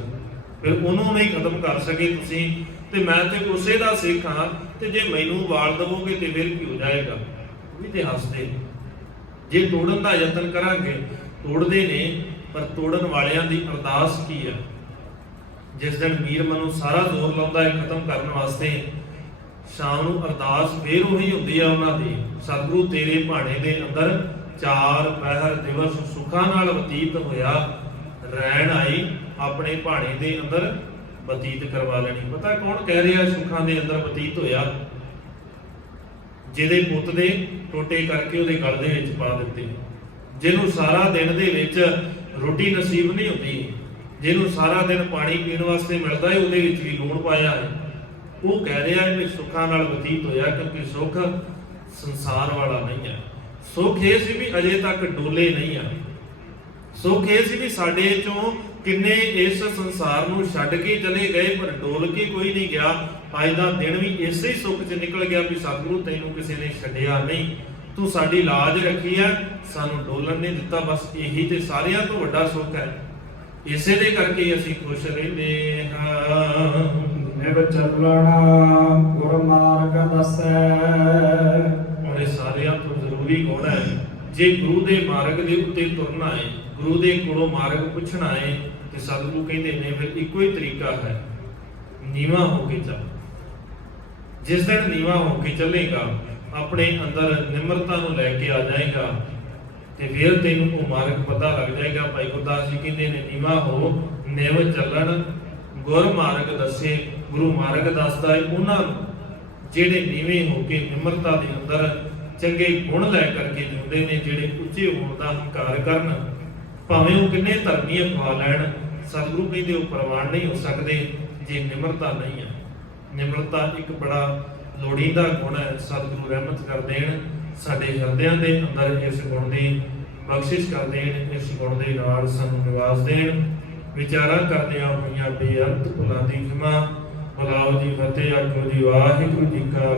ਫਿਰ ਉਹਨੂੰ ਨਹੀਂ ਖਤਮ ਕਰ ਸਕੇ ਤੁਸੀਂ, ਤੇ ਮੈਂ ਤੇ ਉਸੇ ਦਾ ਸਿੱਖ ਹਾਂ, ਤੇ ਜੇ ਮੈਨੂੰ ਉਬਾਲ ਦਵੋਗੇ ਤੇ ਫਿਰ ਕੀ ਹੋ ਜਾਏਗਾ? ਉਹ ਵੀ ਤੇ ਹੱਸਦੇ। ਜੇ ਤੋੜਨ ਦਾ ਯਤਨ ਕਰਾਂਗੇ, ਤੋੜਦੇ ਨੇ, ਪਰ ਤੋੜਨ ਵਾਲਿਆਂ ਦੀ ਅਰਦਾਸ ਕੀ ਹੈ? ਜਿਸ ਦਿਨ ਵੀਰ ਮਨੂ ਸਾਰਾ ਜ਼ੋਰ ਲਾਉਂਦਾ ਹੈ ਖਤਮ ਕਰਨ ਵਾਸਤੇ, ਸ਼ਾਮ ਨੂੰ ਅਰਦਾਸ ਫੇਰ ਉਹੀ ਹੁੰਦੀ ਆ ਉਹਨਾਂ ਦੀ, ਸਤਿਗੁਰੂ ਤੇਰੇ ਭਾਣੇ ਦੇ ਅੰਦਰ 4 ਪਹਿਰ ਦਿਵਸ ਸੁੱਖਾਂ ਨਾਲ ਬਤੀਤ ਹੋਇਆ, ਰਹਿਣ ਆਈ ਆਪਣੇ ਭਾਣੇ ਦੇ ਅੰਦਰ ਬਤੀਤ ਕਰਵਾ ਲੈਣੀ। ਪਤਾ ਕੌਣ ਕਹਿ ਰਿਹਾ ਸੁੱਖਾਂ ਦੇ ਅੰਦਰ ਬਤੀਤ ਹੋਇਆ? ਜਿਹਦੇ ਪੁੱਤ ਦੇ ਟੋਟੇ ਕਰਕੇ ਉਹਦੇ ਗਲ ਦੇ ਵਿੱਚ ਪਾ ਦਿੱਤੇ, ਜਿਹਨੂੰ ਸਾਰਾ ਦਿਨ ਦੇ ਵਿੱਚ ਰੋਟੀ ਨਸੀਬ ਨਹੀਂ ਹੁੰਦੀ, ਜਿਹਨੂੰ ਸਾਰਾ ਦਿਨ ਪਾਣੀ ਪੀਣ ਵਾਸਤੇ ਮਿਲਦਾ ਹੈ ਉਹਦੇ ਵਿੱਚ ਵੀ ਲੂਣ ਪਾਇਆ ਹੈ, ਉਹ ਕਹਿ ਰਿਹਾ ਹੈ ਕਿ ਸੁੱਖਾਂ ਨਾਲ ਬਤੀਤ ਹੋਇਆ। ਕਿਉਂਕਿ ਸੁੱਖ ਸੰਸਾਰ ਵਾਲਾ ਨਹੀਂ ਹੈ। ਸੁੱਖ ਇਹ ਸੀ ਵੀ ਅਜੇ ਤੱਕ ਡੋਲੇ ਨਹੀਂ ਆ। ਸੁੱਖ ਇਹ ਸੀ ਵੀ ਸਾਡੇ ਚੋਂ ਕਿੰਨੇ ਇਸ ਸੰਸਾਰ ਨੂੰ ਛੱਡ ਕੇ ਚਲੇ ਗਏ, ਪਰ ਡੋਲ ਕੇ ਕੋਈ ਨਹੀਂ ਗਿਆ। ਅੱਜ ਦਾ ਦਿਨ ਵੀ ਇਸੇ ਸੁੱਖ 'ਚ ਨਿਕਲ ਗਿਆ ਵੀ ਸਤਿਗੁਰੂ ਤੈਨੂੰ ਕਿਸੇ ਨੇ ਛੱਡਿਆ ਨਹੀਂ, ਤੂੰ ਸਾਡੀ ਲਾਜ ਰੱਖੀ ਹੈ, ਸਾਨੂੰ ਡੋਲਣ ਨਹੀਂ ਦਿੱਤਾ। ਬਸ ਇਹੀ ਤੇ ਸਾਰਿਆਂ ਤੋਂ ਵੱਡਾ ਸੁੱਖ ਹੈ। ਇਸੇ ਦੇ ਕਰਕੇ ਅਸੀਂ ਖੁਸ਼ ਰਹਿੰਦੇ ਹਾਂ। ਨਿਵ ਚੱਲਣਾ ਗੁਰ ਮਾਰਗ ਦੱਸੈ। ਔਰ ਇਹ ਸਾਰਿਆਂ ਤੋਂ ਜ਼ਰੂਰੀ ਗੁਣ ਹੈ। ਜੇ ਗੁਰੂ ਦੇ ਮਾਰਗ ਦੇ ਉੱਤੇ ਤੁਰਨਾ ਹੈ, ਗੁਰੂ ਦੇ ਕੋਲੋਂ ਮਾਰਗ ਪੁੱਛਣਾ ਹੈ, ਤੇ ਸਤਿਗੁਰੂ ਕਹਿੰਦੇ ਨੇ ਫਿਰ ਇੱਕੋ ਹੀ ਤਰੀਕਾ ਹੈ, ਨੀਵਾਂ ਹੋ ਕੇ ਚੱਲ। ਜਿਸ ਦਿਨ ਨੀਵਾਂ ਹੋ ਕੇ ਚੱਲੇਗਾ, ਆਪਣੇ ਅੰਦਰ ਨਿਮਰਤਾ ਨੂੰ ਲੈ ਕੇ ਆ ਜਾਏਗਾ, ਤੇ ਫਿਰ ਤੈਨੂੰ ਉਹ ਮਾਰਗ ਪਤਾ ਲੱਗ ਜਾਏਗਾ। ਭਾਈ ਗੁਰਦਾਸ ਜੀ ਕਹਿੰਦੇ ਨੇ ਨੀਵਾਂ ਹੋ ਨਿਵ ਚੱਲਣ ਗੁਰ ਮਾਰਗ ਦੱਸੇ। ਗੁਰੂ ਮਾਰਗ ਦੱਸਦਾ ਹੈ ਉਹਨਾਂ ਨੂੰ ਜਿਹੜੇ ਨੀਵੇਂ ਹੋ ਕੇ ਨਿਮਰਤਾ ਦੇ ਅੰਦਰ ਚੰਗੇ ਗੁਣ ਲੈ ਕਰਕੇ ਜਿਉਂਦੇ ਨੇ, ਜਿਹੜੇ ਉੱਚੇ ਹੋਣ ਦਾ ਹੰਕਾਰ ਕਰਨ, ਭਾਵੇਂ ਉਹ ਕਿੰਨੇ ਧਰਮੀ ਅਖਵਾ ਲੈਣ, ਸਤਿਗੁਰੂ ਕਹਿੰਦੇ ਉਹ ਪ੍ਰਵਾਨ ਨਹੀਂ ਹੋ ਸਕਦੇ ਜੇ ਨਿਮਰਤਾ ਨਹੀਂ ਹੈ। ਨਿਮਰਤਾ ਇੱਕ ਬੜਾ ਲੋੜੀਂਦਾ ਗੁਣ ਹੈ। ਸਤਿਗੁਰੂ ਰਹਿਮਤ ਕਰ ਦੇਣ, ਸਾਡੇ ਹਿਰਦਿਆਂ ਦੇ ਅੰਦਰ ਇਸ ਗੁਣ ਦੀ ਬਖਸ਼ਿਸ਼ ਕਰ ਦੇਣ, ਇਸ ਗੁਣ ਦੇ ਨਾਲ ਸਾਨੂੰ ਨਿਵਾਸ ਦੇਣ। ਵਿਚਾਰਾਂ ਕਰਦਿਆਂ ਹੋਈਆਂ ਬੇਅੰਤ ਭੁੱਲਾਂ ਦੀ ਖਿਮਾ। ਬੁਲਾਓ ਜੀ ਫਤਿਹ, ਆਖੋ ਜੀ ਵਾਹਿਗੁਰੂ ਜੀ ਕਾ